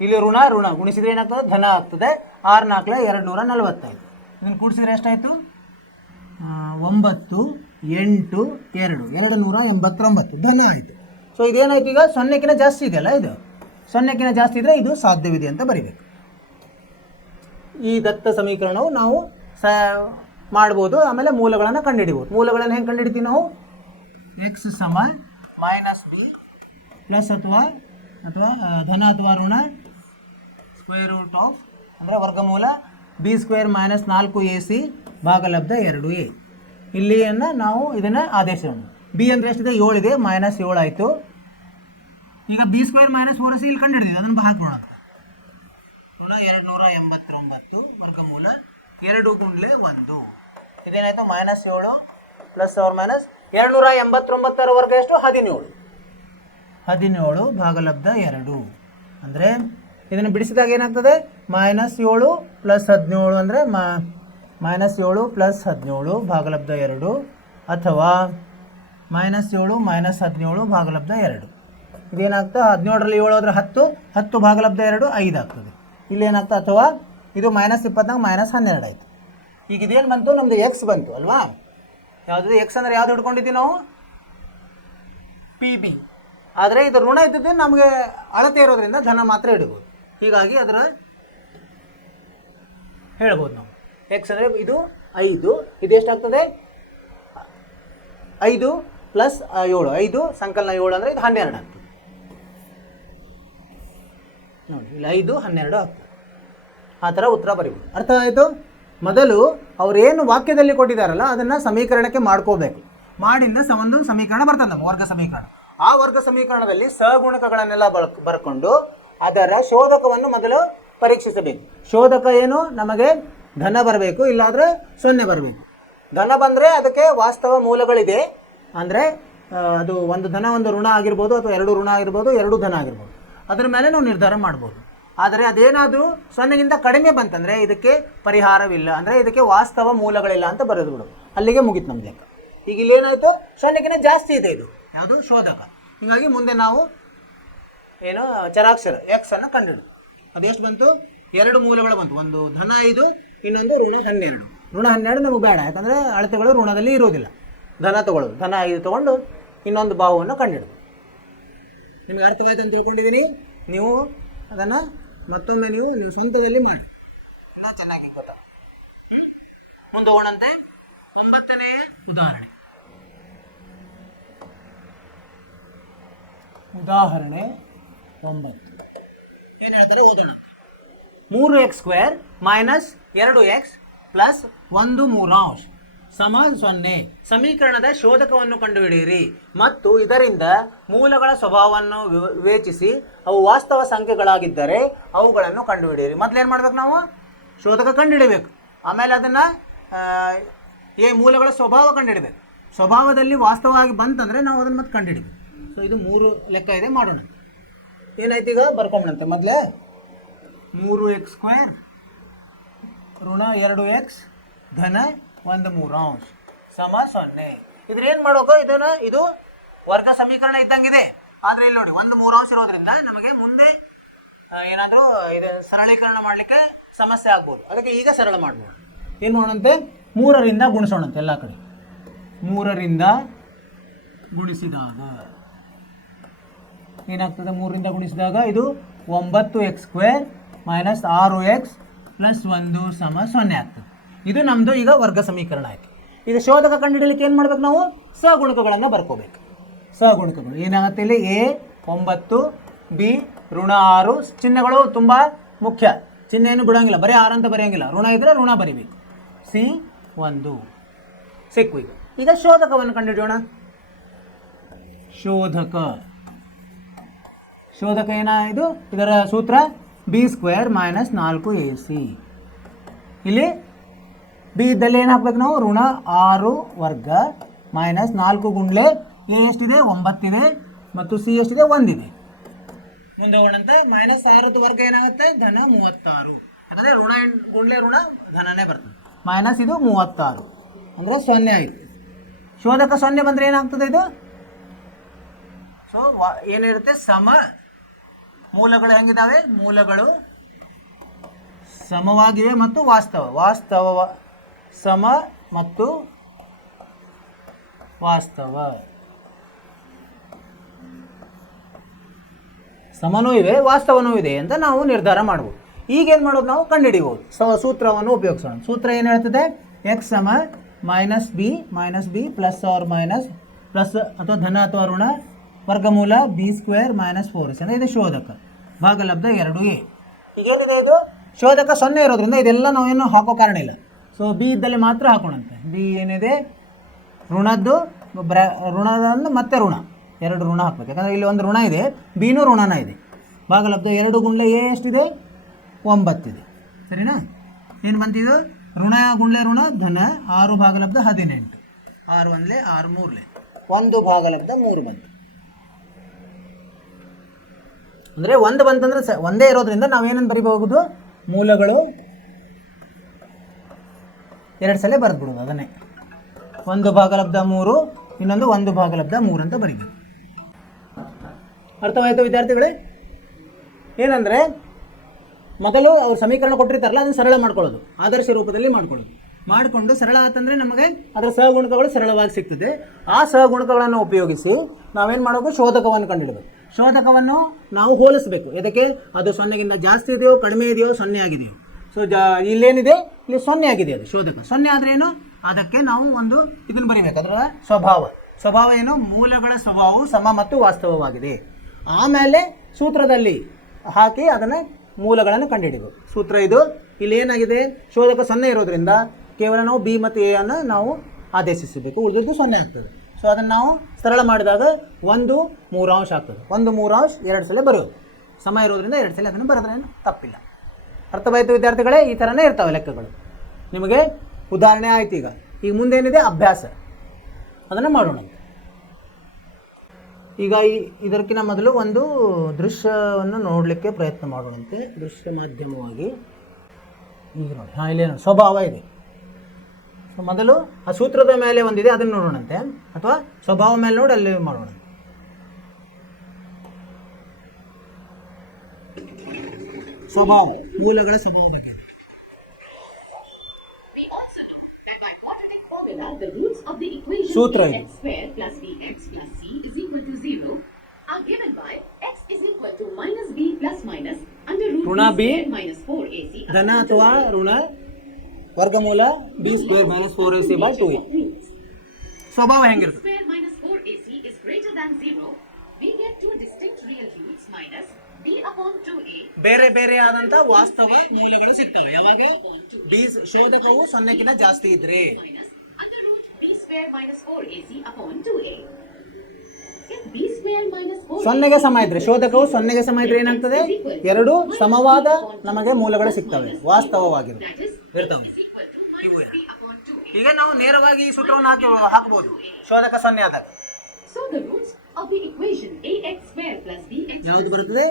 ಇಲ್ಲಿ ಋಣ ಗುಣಿಸಿದರೆ ಏನಾಗ್ತದೆ, ಧನ ಆಗ್ತದೆ. 6 4 240 ಆಯಿತು. ಇದನ್ನು ಕೂಡಿಸಿದ್ರೆ ಎಷ್ಟಾಯಿತು, 9 8 289 ಧನ ಆಯಿತು. ಸೊ ಇದೇನಾಯ್ತು, ಈಗ 0ಕ್ಕಿಂತ ಜಾಸ್ತಿ ಇದೆಯಲ್ಲ, ಇದು 0ಕ್ಕಿಂತ ಜಾಸ್ತಿ ಇದ್ದರೆ ಇದು ಸಾಧ್ಯವಿದೆ ಅಂತ ಬರೀಬೇಕು. ಈ ದತ್ತ ಸಮೀಕರಣವು ನಾವು ಮಾಡ್ಬೋದು. ಆಮೇಲೆ ಮೂಲಗಳನ್ನು ಕಂಡುಹಿಡಿಬೋದು. ಮೂಲಗಳನ್ನು ಹೆಂಗೆ ಕಂಡುಹಿಡಿತೀವಿ ನಾವು, ಎಕ್ಸ್ ಸಮ ಮೈನಸ್ ಬಿ ಪ್ಲಸ್ ಅಥವಾ ಧನ ಅಥವಾ ಋಣ ಸ್ಕ್ವೇರ್ ರೂಟ್ ಆಫ್ ಅಂದರೆ ವರ್ಗಮೂಲ B square minus 4ac ಭಾಗಲಬ್ಧ 2a. ಇಲ್ಲಿಯನ್ನು ನಾವು ಇದನ್ನು ಆದೇಶವನ್ನು ಬಿ ಅಂದರೆ ಎಷ್ಟಿದೆ, 7 ಇದೆ, -7 ಆಯಿತು. ಈಗ ಬಿ ಸ್ಕ್ವೇರ್ ಮೈನಸ್ 4ac ಇಲ್ಲಿ ಕಂಡುಹಿಡಿದಿದೆ, ಅದನ್ನು ಹಾಕೋಣ. ಋಣ 289 ವರ್ಗಮೂಲ 2 ಗುಂಡ್ಲೆ 1, ಇದೇನಾಯಿತು -7 ಪ್ಲಸ್ ಅವ್ರ ಮೈನಸ್ 289 ವರ್ಗ ಎಷ್ಟು, 17 ಭಾಗಲಬ್ಧ 2. ಅಂದರೆ ಇದನ್ನು ಬಿಡಿಸಿದಾಗ ಏನಾಗ್ತದೆ, -7 ಪ್ಲಸ್ 17 ಅಂದರೆ -7 ಪ್ಲಸ್ 17 ಭಾಗಲಬ್ಧ 2 ಅಥವಾ -7 ಮೈನಸ್ 17 ಭಾಗಲಬ್ಧ 2. ಇದೇನಾಗ್ತದೆ, 17ರಲ್ಲಿ 7 ಹೋದರೆ 10 ಭಾಗಲಬ್ಧ 2 5 ಆಗ್ತದೆ. ಇಲ್ಲಿ ಏನಾಗ್ತದೆ, ಅಥವಾ ಇದು -24 -12 ಆಯಿತು. ಈಗ ಇದೇನು ಬಂತು, ನಮ್ಮದು ಎಕ್ಸ್ ಬಂತು ಅಲ್ವಾ. ಯಾವುದು ಎಕ್ಸ್ ಅಂದರೆ ಯಾವ್ದು ಹಿಡ್ಕೊಂಡಿದ್ದೀವಿ ನಾವು, ಪಿ ಬಿ. ಆದರೆ ಇದು ಋಣ ಇದ್ದದ್ದು ನಮಗೆ ಅಳತೆ ಇರೋದ್ರಿಂದ ಧನ ಮಾತ್ರ ಇಡ್ಬೋದು. ಹೀಗಾಗಿ ಅದರ ಹೇಳ್ಬೋದು ನಾವು. ಎಕ್ಸ್ ಅಂದರೆ ಇದು 5, ಇದು ಎಷ್ಟಾಗ್ತದೆ, 5 ಪ್ಲಸ್ 7, 5 ಸಂಕಲನ 7 ಅಂದರೆ ಇದು 12 ಆಗ್ತದೆ. ನೋಡಿ ಇಲ್ಲಿ 5 12 ಆಗ್ತದೆ. ಆ ಥರ ಉತ್ತರ ಬರೀಬೋದು. ಅರ್ಥ ಆಯಿತು. ಮೊದಲು ಅವರೇನು ವಾಕ್ಯದಲ್ಲಿ ಕೊಟ್ಟಿದ್ದಾರಲ್ಲ ಅದನ್ನು ಸಮೀಕರಣಕ್ಕೆ ಮಾಡ್ಕೋಬೇಕು. ಮಾಡಿಂದ ಒಂದು ಸಮೀಕರಣ ಬರ್ತದೆ, ನಮ್ಮ ವರ್ಗ ಸಮೀಕರಣ. ಆ ವರ್ಗ ಸಮೀಕರಣದಲ್ಲಿ ಸಹಗುಣಕಗಳನ್ನೆಲ್ಲ ಬರ್ಕೊಂಡು ಅದರ ಶೋಧಕವನ್ನು ಮೊದಲು ಪರೀಕ್ಷಿಸಬೇಕು. ಶೋಧಕ ಏನು, ನಮಗೆ ಧನ ಬರಬೇಕು, ಇಲ್ಲಾದರೆ 0 ಬರಬೇಕು. ಧನ ಬಂದರೆ ಅದಕ್ಕೆ ವಾಸ್ತವ ಮೂಲಗಳಿದೆ, ಅಂದರೆ ಅದು ಒಂದು ಧನ ಒಂದು ಋಣ ಆಗಿರ್ಬೋದು, ಅಥವಾ 2 ಋಣ ಆಗಿರ್ಬೋದು, 2 ಧನ ಆಗಿರ್ಬೋದು. ಅದರ ಮೇಲೆ ನಾವು ನಿರ್ಧಾರ ಮಾಡ್ಬೋದು. ಆದರೆ ಅದೇನಾದರೂ 0ಗಿಂತ ಕಡಿಮೆ ಬಂತಂದರೆ ಇದಕ್ಕೆ ಪರಿಹಾರವಿಲ್ಲ, ಅಂದರೆ ಇದಕ್ಕೆ ವಾಸ್ತವ ಮೂಲಗಳಿಲ್ಲ ಅಂತ ಬರೆದು ಬಿಡು, ಅಲ್ಲಿಗೆ ಮುಗೀತು ನಮ್ಮ ಲೆಕ್ಕ. ಈಗ ಇಲ್ಲೇನಾಯಿತು, 0ಗಿಂತ ಜಾಸ್ತಿ ಇದೆ ಇದು ಯಾವುದು, ಶೋಧಕ. ಹೀಗಾಗಿ ಮುಂದೆ ನಾವು ಏನು ಚರಾಕ್ಷರ ಎಕ್ಸ್ ಅನ್ನು ಕಂಡುಹಿಡಿದು ಅದೆಷ್ಟು ಬಂತು, 2 ಮೂಲಗಳು ಬಂತು. ಒಂದು ಧನ 5, ಇನ್ನೊಂದು ಋಣ 12. ಋಣ 12 ನಮಗೆ ಬೇಡ, ಯಾಕಂದರೆ ಅಳತೆಗಳು ಋಣದಲ್ಲಿ ಇರೋದಿಲ್ಲ. ಧನ ತಗೊಳ್ಳೋದು, ಧನ 5 ತೊಗೊಂಡು ಇನ್ನೊಂದು ಭಾವವನ್ನು ಕಂಡುಹಿಡಿದು. ನಿಮಗೆ ಅರ್ಥವಾಯ್ತು ಅಂತ ತಿಳ್ಕೊಂಡಿದ್ದೀನಿ. ನೀವು ಅದನ್ನು ಮತ್ತೊಮ್ಮೆ ನೀವು ಸ್ವಂತದಲ್ಲಿ ಮಾಡಿ. ಮುಂದೆ ಹೋಗೋಣಂತೆ 9ನೇ ಉದಾಹರಣೆ 9 ಏನು ಹೇಳ್ತಾರೆ ಓದೋಣ. 3x² ಮೈನಸ್ 2x ಪ್ಲಸ್ 1/3 ಸಮ 0 ಸಮೀಕರಣದ ಶೋಧಕವನ್ನು ಕಂಡುಹಿಡಿಯಿರಿ ಮತ್ತು ಇದರಿಂದ ಮೂಲಗಳ ಸ್ವಭಾವವನ್ನು ವಿವೇಚಿಸಿ ಅವು ವಾಸ್ತವ ಸಂಖ್ಯೆಗಳಾಗಿದ್ದರೆ ಅವುಗಳನ್ನು ಕಂಡುಹಿಡಿಯಿರಿ. ಮೊದಲೇನು ಮಾಡ್ಬೇಕು, ನಾವು ಶೋಧಕ ಕಂಡುಹಿಡಬೇಕು, ಆಮೇಲೆ ಅದನ್ನು ಮೂಲಗಳ ಸ್ವಭಾವ ಕಂಡುಹಿಡಬೇಕು. ಸ್ವಭಾವದಲ್ಲಿ ವಾಸ್ತವವಾಗಿ ಬಂತಂದರೆ ನಾವು ಅದನ್ನು ಮತ್ತೆ ಕಂಡುಹಿಡಬೇಕು. ಸೊ ಇದು 3 ಲೆಕ್ಕ ಇದೆ, ಮಾಡೋಣ. ಏನಾಯ್ತು ಈಗ ಬರ್ಕೊಂಬಂತೆ. ಮೊದಲೇ 3x² ಋಣ 2x ಧನ 1/3 ಸಮ 0. ಇದ್ರೇನು ಮಾಡೋಕೆ ಇದು ವರ್ಗ ಸಮೀಕರಣ ಇದ್ದಂಗಿದೆ. ಆದರೆ ಇಲ್ಲಿ ನೋಡಿ 1/3 ಇರೋದ್ರಿಂದ ನಮಗೆ ಮುಂದೆ ಏನಾದರೂ ಇದು ಸರಳೀಕರಣ ಮಾಡಲಿಕ್ಕೆ ಸಮಸ್ಯೆ ಆಗ್ಬೋದು. ಅದಕ್ಕೆ ಈಗ ಸರಳ ಮಾಡ್ಬೋದು. ಏನು ಮಾಡೋಣಂತೆ, 3ರಿಂದ ಗುಣಿಸೋಣಂತೆ ಎಲ್ಲ ಕಡೆ. 3ರಿಂದ ಗುಣಿಸಿದಾಗ ಏನಾಗ್ತದೆ, 3ರಿಂದ ಗುಣಿಸಿದಾಗ ಇದು 9x² ಮೈನಸ್ 6x ಪ್ಲಸ್ 1 ಸಮ 0 ಆಗ್ತದೆ. ಇದು ನಮ್ಮದು ಈಗ ವರ್ಗ ಸಮೀಕರಣ ಆಯಿತು. ಈಗ ಶೋಧಕ ಕಂಡುಹಿಡಲಿಕ್ಕೆ ಏನು ಮಾಡ್ಬೇಕು, ನಾವು ಸಹಗುಣಕಗಳನ್ನು ಬರ್ಕೋಬೇಕು. ಸಹಗುಣಕಗಳು ಏನಾಗುತ್ತೆ ಇಲ್ಲಿ, a 9 b ಋಣ 6. ಚಿಹ್ನೆಗಳು ತುಂಬ ಮುಖ್ಯ, ಚಿಹ್ನೆ ಏನು ಬಿಡೋಂಗಿಲ್ಲ, ಬರೀ 6 ಅಂತ ಬರೆಯೋಂಗಿಲ್ಲ, ಋಣ ಇದ್ದರೆ ಋಣ ಬರಿಬೇಕು. c 1 ಸಿಕ್ಕು. ಈಗ ಶೋಧಕವನ್ನು ಕಂಡುಹಿಡಿಯೋಣ. ಶೋಧಕ ಏನಾಯಿತು, ಇದರ ಸೂತ್ರ b² ಮೈನಸ್ 4ac. ಇಲ್ಲಿ ಬಿ ಇದ್ದಲ್ಲಿ ಏನು ಹಾಕ್ಬೇಕು ನಾವು, ಋಣ 6 ವರ್ಗ ಮೈನಸ್ 4 ಗುಂಡ್ಲೆ ಎ ಎಷ್ಟಿದೆ 9 ಇದೆ ಮತ್ತು ಸಿ ಎಷ್ಟಿದೆ 1 ಇದೆ. ಮುಂದೆ ಹೋಗೋಣಂತೆ. ಮೈನಸ್ 6 ವರ್ಗ ಏನಾಗುತ್ತೆ, ಧನ 36. ಯಾಕಂದರೆ ಋಣ ಗುಂಡ್ಲೆ ಋಣ ಧನನೇ ಬರ್ತದೆ. ಮೈನಸ್ ಇದು 36 ಅಂದರೆ 0 ಆಯಿತು. ಶೋಧಕ 0 ಬಂದರೆ ಏನಾಗ್ತದೆ ಇದು, ಸೊ ಏನಿರುತ್ತೆ, ಸಮ ಮೂಲಗಳು ಹೆಂಗಿದ್ದಾವೆ, ಮೂಲಗಳು ಸಮವಾಗಿವೆ ಮತ್ತು ವಾಸ್ತವ ಸಮ ಮತ್ತು ವಾಸ್ತವ ಸಮನೂ ಇವೆ ವಾಸ್ತವನೂ ಇದೆ ಅಂತ ನಾವು ನಿರ್ಧಾರ ಮಾಡ್ಬೋದು. ಈಗೇನು ಮಾಡೋದು, ನಾವು ಕಂಡುಹಿಡಿಬೋದು. ಸೂತ್ರವನ್ನು ಉಪಯೋಗಿಸೋಣ. ಸೂತ್ರ ಏನು ಹೇಳ್ತದೆ, ಎಕ್ಸ್ ಸಮ minus b plus or minus plus ಅಥವಾ ಧನ ಅಥವಾ ಋಣ ವರ್ಗಮೂಲ b² ಮೈನಸ್ 4ac ಅಂದರೆ ಇದು ಶೋಧಕ ಭಾಗಲಬ್ಧ 2a. ಈಗೇನಿದೆ, ಇದು ಶೋಧಕ 0 ಇರೋದ್ರಿಂದ ಇದೆಲ್ಲ ನಾವೇನು ಹಾಕೋ ಕಾರಣ ಇಲ್ಲ. ಸೊ ಬಿ ಇದ್ದಲ್ಲಿ ಮಾತ್ರ ಹಾಕೋಣಂತೆ. ಬಿ ಏನಿದೆ, ಋಣದ್ದು ಋಣದನ್ನು ಮತ್ತೆ ಋಣ 2 ಋಣ ಹಾಕ್ಬೇಕು. ಯಾಕಂದರೆ ಇಲ್ಲಿ ಒಂದು ಋಣ ಇದೆ, ಬಿನೂ ಋಣನ ಇದೆ. ಭಾಗಲಬ್ಧ 2 ಗುಂಡ್ಲೆ ಎ ಎಷ್ಟಿದೆ 9 ಇದೆ. ಸರಿನಾ? ಏನು ಬಂತಿದ್ದು, ಋಣ ಗುಂಡ್ಲೆ ಋಣ ಧನ 6 ಭಾಗಲಬ್ಧ 18. 6 1 6 3 1 ಭಾಗಲಬ್ಧ 3 ಬಂತು. ಅಂದರೆ 1 ಬಂತಂದ್ರೆ ಒಂದೇ ಇರೋದ್ರಿಂದ ನಾವೇನೇನು ಬರಿಬಹುದು, ಮೂಲಗಳು 2 ಸಲ ಬರೆದ್ಬಿಡೋದು. ಅದನ್ನೇ 1 ಭಾಗಲಬ್ಧ 3 ಇನ್ನೊಂದು 1 ಭಾಗಲಬ್ಧ 3 ಅಂತ ಬರೀಬೇಕು. ಅರ್ಥವಾಯಿತು ವಿದ್ಯಾರ್ಥಿಗಳೇ? ಏನಂದರೆ ಮೊದಲು ಅವ್ರು ಸಮೀಕರಣ ಕೊಟ್ಟಿರ್ತಾರಲ್ಲ, ಅದನ್ನು ಸರಳ ಮಾಡ್ಕೊಳ್ಳೋದು, ಆದರ್ಶ ರೂಪದಲ್ಲಿ ಮಾಡಿಕೊಂಡು ಸರಳ ಆತಂದರೆ ನಮಗೆ ಅದರ ಸಹಗುಣಕಗಳು ಸರಳವಾಗಿ ಸಿಗ್ತದೆ. ಆ ಸಹಗುಣಕಗಳನ್ನು ಉಪಯೋಗಿಸಿ ನಾವೇನು ಮಾಡಬೇಕು, ಶೋಧಕವನ್ನು ಕಂಡುಹಿಡಬೇಕು. ಶೋಧಕವನ್ನು ನಾವು ಹೋಲಿಸಬೇಕು. ಇದಕ್ಕೆ ಅದು 0ಗಿಂತ ಜಾಸ್ತಿ ಇದೆಯೋ ಕಡಿಮೆ ಇದೆಯೋ 0 ಆಗಿದೆಯೋ. ಸೊ ಇಲ್ಲೇನಿದೆ, ಇಲ್ಲಿ 0 ಆಗಿದೆ. ಅದು ಶೋಧಕ 0 ಆದರೆ ಏನು, ಅದಕ್ಕೆ ನಾವು ಒಂದು ಇದನ್ನು ಬರೀಬೇಕು, ಅದರ ಸ್ವಭಾವ ಏನು, ಮೂಲಗಳ ಸ್ವಭಾವವು ಸಮ ಮತ್ತು ವಾಸ್ತವವಾಗಿದೆ. ಆಮೇಲೆ ಸೂತ್ರದಲ್ಲಿ ಹಾಕಿ ಅದನ್ನು ಮೂಲಗಳನ್ನು ಕಂಡುಹಿಡಿಬೇಕು. ಸೂತ್ರ ಇದು. ಇಲ್ಲಿ ಏನಾಗಿದೆ, ಶೋಧಕ 0 ಇರೋದ್ರಿಂದ ಕೇವಲ ನಾವು ಬಿ ಮತ್ತು ಎ ಅನ್ನು ನಾವು ಆದೇಶಿಸಬೇಕು, ಉಳಿದದ್ದು 0 ಆಗ್ತದೆ. ಸೊ ಅದನ್ನು ನಾವು ಸರಳ ಮಾಡಿದಾಗ 1/3 ಆಗ್ತದೆ. 1/3 2 ಸಲ ಬರೆಯೋದು, ಸಮ ಇರೋದ್ರಿಂದ 2 ಸಲ ಅದನ್ನು ಬರೆದ್ರೆ ತಪ್ಪಿಲ್ಲ. ಅರ್ಥವಾಯಿತು ವಿದ್ಯಾರ್ಥಿಗಳೇ? ಈ ಥರನೇ ಇರ್ತಾವೆ ಲೆಕ್ಕಗಳು. ನಿಮಗೆ ಉದಾಹರಣೆ ಆಯ್ತು. ಈಗ ಮುಂದೇನಿದೆ, ಅಭ್ಯಾಸ, ಅದನ್ನು ಮಾಡೋಣ. ಈಗ ಇದಕ್ಕಿಂತ ಮೊದಲು ಒಂದು ದೃಶ್ಯವನ್ನು ನೋಡಲಿಕ್ಕೆ ಪ್ರಯತ್ನ ಮಾಡೋಣಂತೆ, ದೃಶ್ಯ ಮಾಧ್ಯಮವಾಗಿ. ಈಗ ನೋಡಿ, ಇಲ್ಲೇನು ಸ್ವಭಾವ ಇದೆ. ಸೊ ಮೊದಲು ಆ ಸೂತ್ರದ ಮೇಲೆ ಒಂದಿದೆ, ಅದನ್ನು ನೋಡೋಣಂತೆ, ಅಥವಾ ಸ್ವಭಾವ ಮೇಲೆ ನೋಡಿ ಅಲ್ಲಿ ಮಾಡೋಣ. ಸ್ವಭಾವ, ಮೂಲಗಳ ಸ್ವಭಾವ ಬಗ್ಗೆ. ಸೂತ್ರ ಇದು. ಋಣ ಬಿ ಧನ ಅಥವಾ ಋಣ ವರ್ಗಮೂಲ B square minus 4ac by 2a. ಸ್ವಭಾವ ಹೆಂಗಿರ್ತದೆ? ಬೇರೆ ಬೇರೆ ಆದಂತ ವಾಸ್ತವ ಮೂಲಗಳು ಸಿಗ್ತವೆ ಯಾವಾಗ ಬಿ ಶೋಧಕವು 0ಕ್ಕಿಂತ ಜಾಸ್ತಿ ಇದ್ರೆ. ಸೊನ್ನೆಗೆ ಸಮ ಇದ್ರೆ, ಶೋಧಕವು 0ಗೆ ಸಮ ಇದ್ರೆ ಏನಾಗ್ತದೆ? ಎರಡು ಸಮವಾದ ನಮಗೆ ಮೂಲಗಳು ಸಿಗ್ತವೆ, ವಾಸ್ತವವಾಗಿರುತ್ತೆ ಇರ್ತವೆ. ಈಗ ನಾವು ನೇರವಾಗಿ ಈ ಸೂತ್ರವನ್ನು ಹಾಕಬಹುದು. ಶೋಧಕ 0 ಆದಾಗ ಯಾವುದು ಬರುತ್ತದೆ?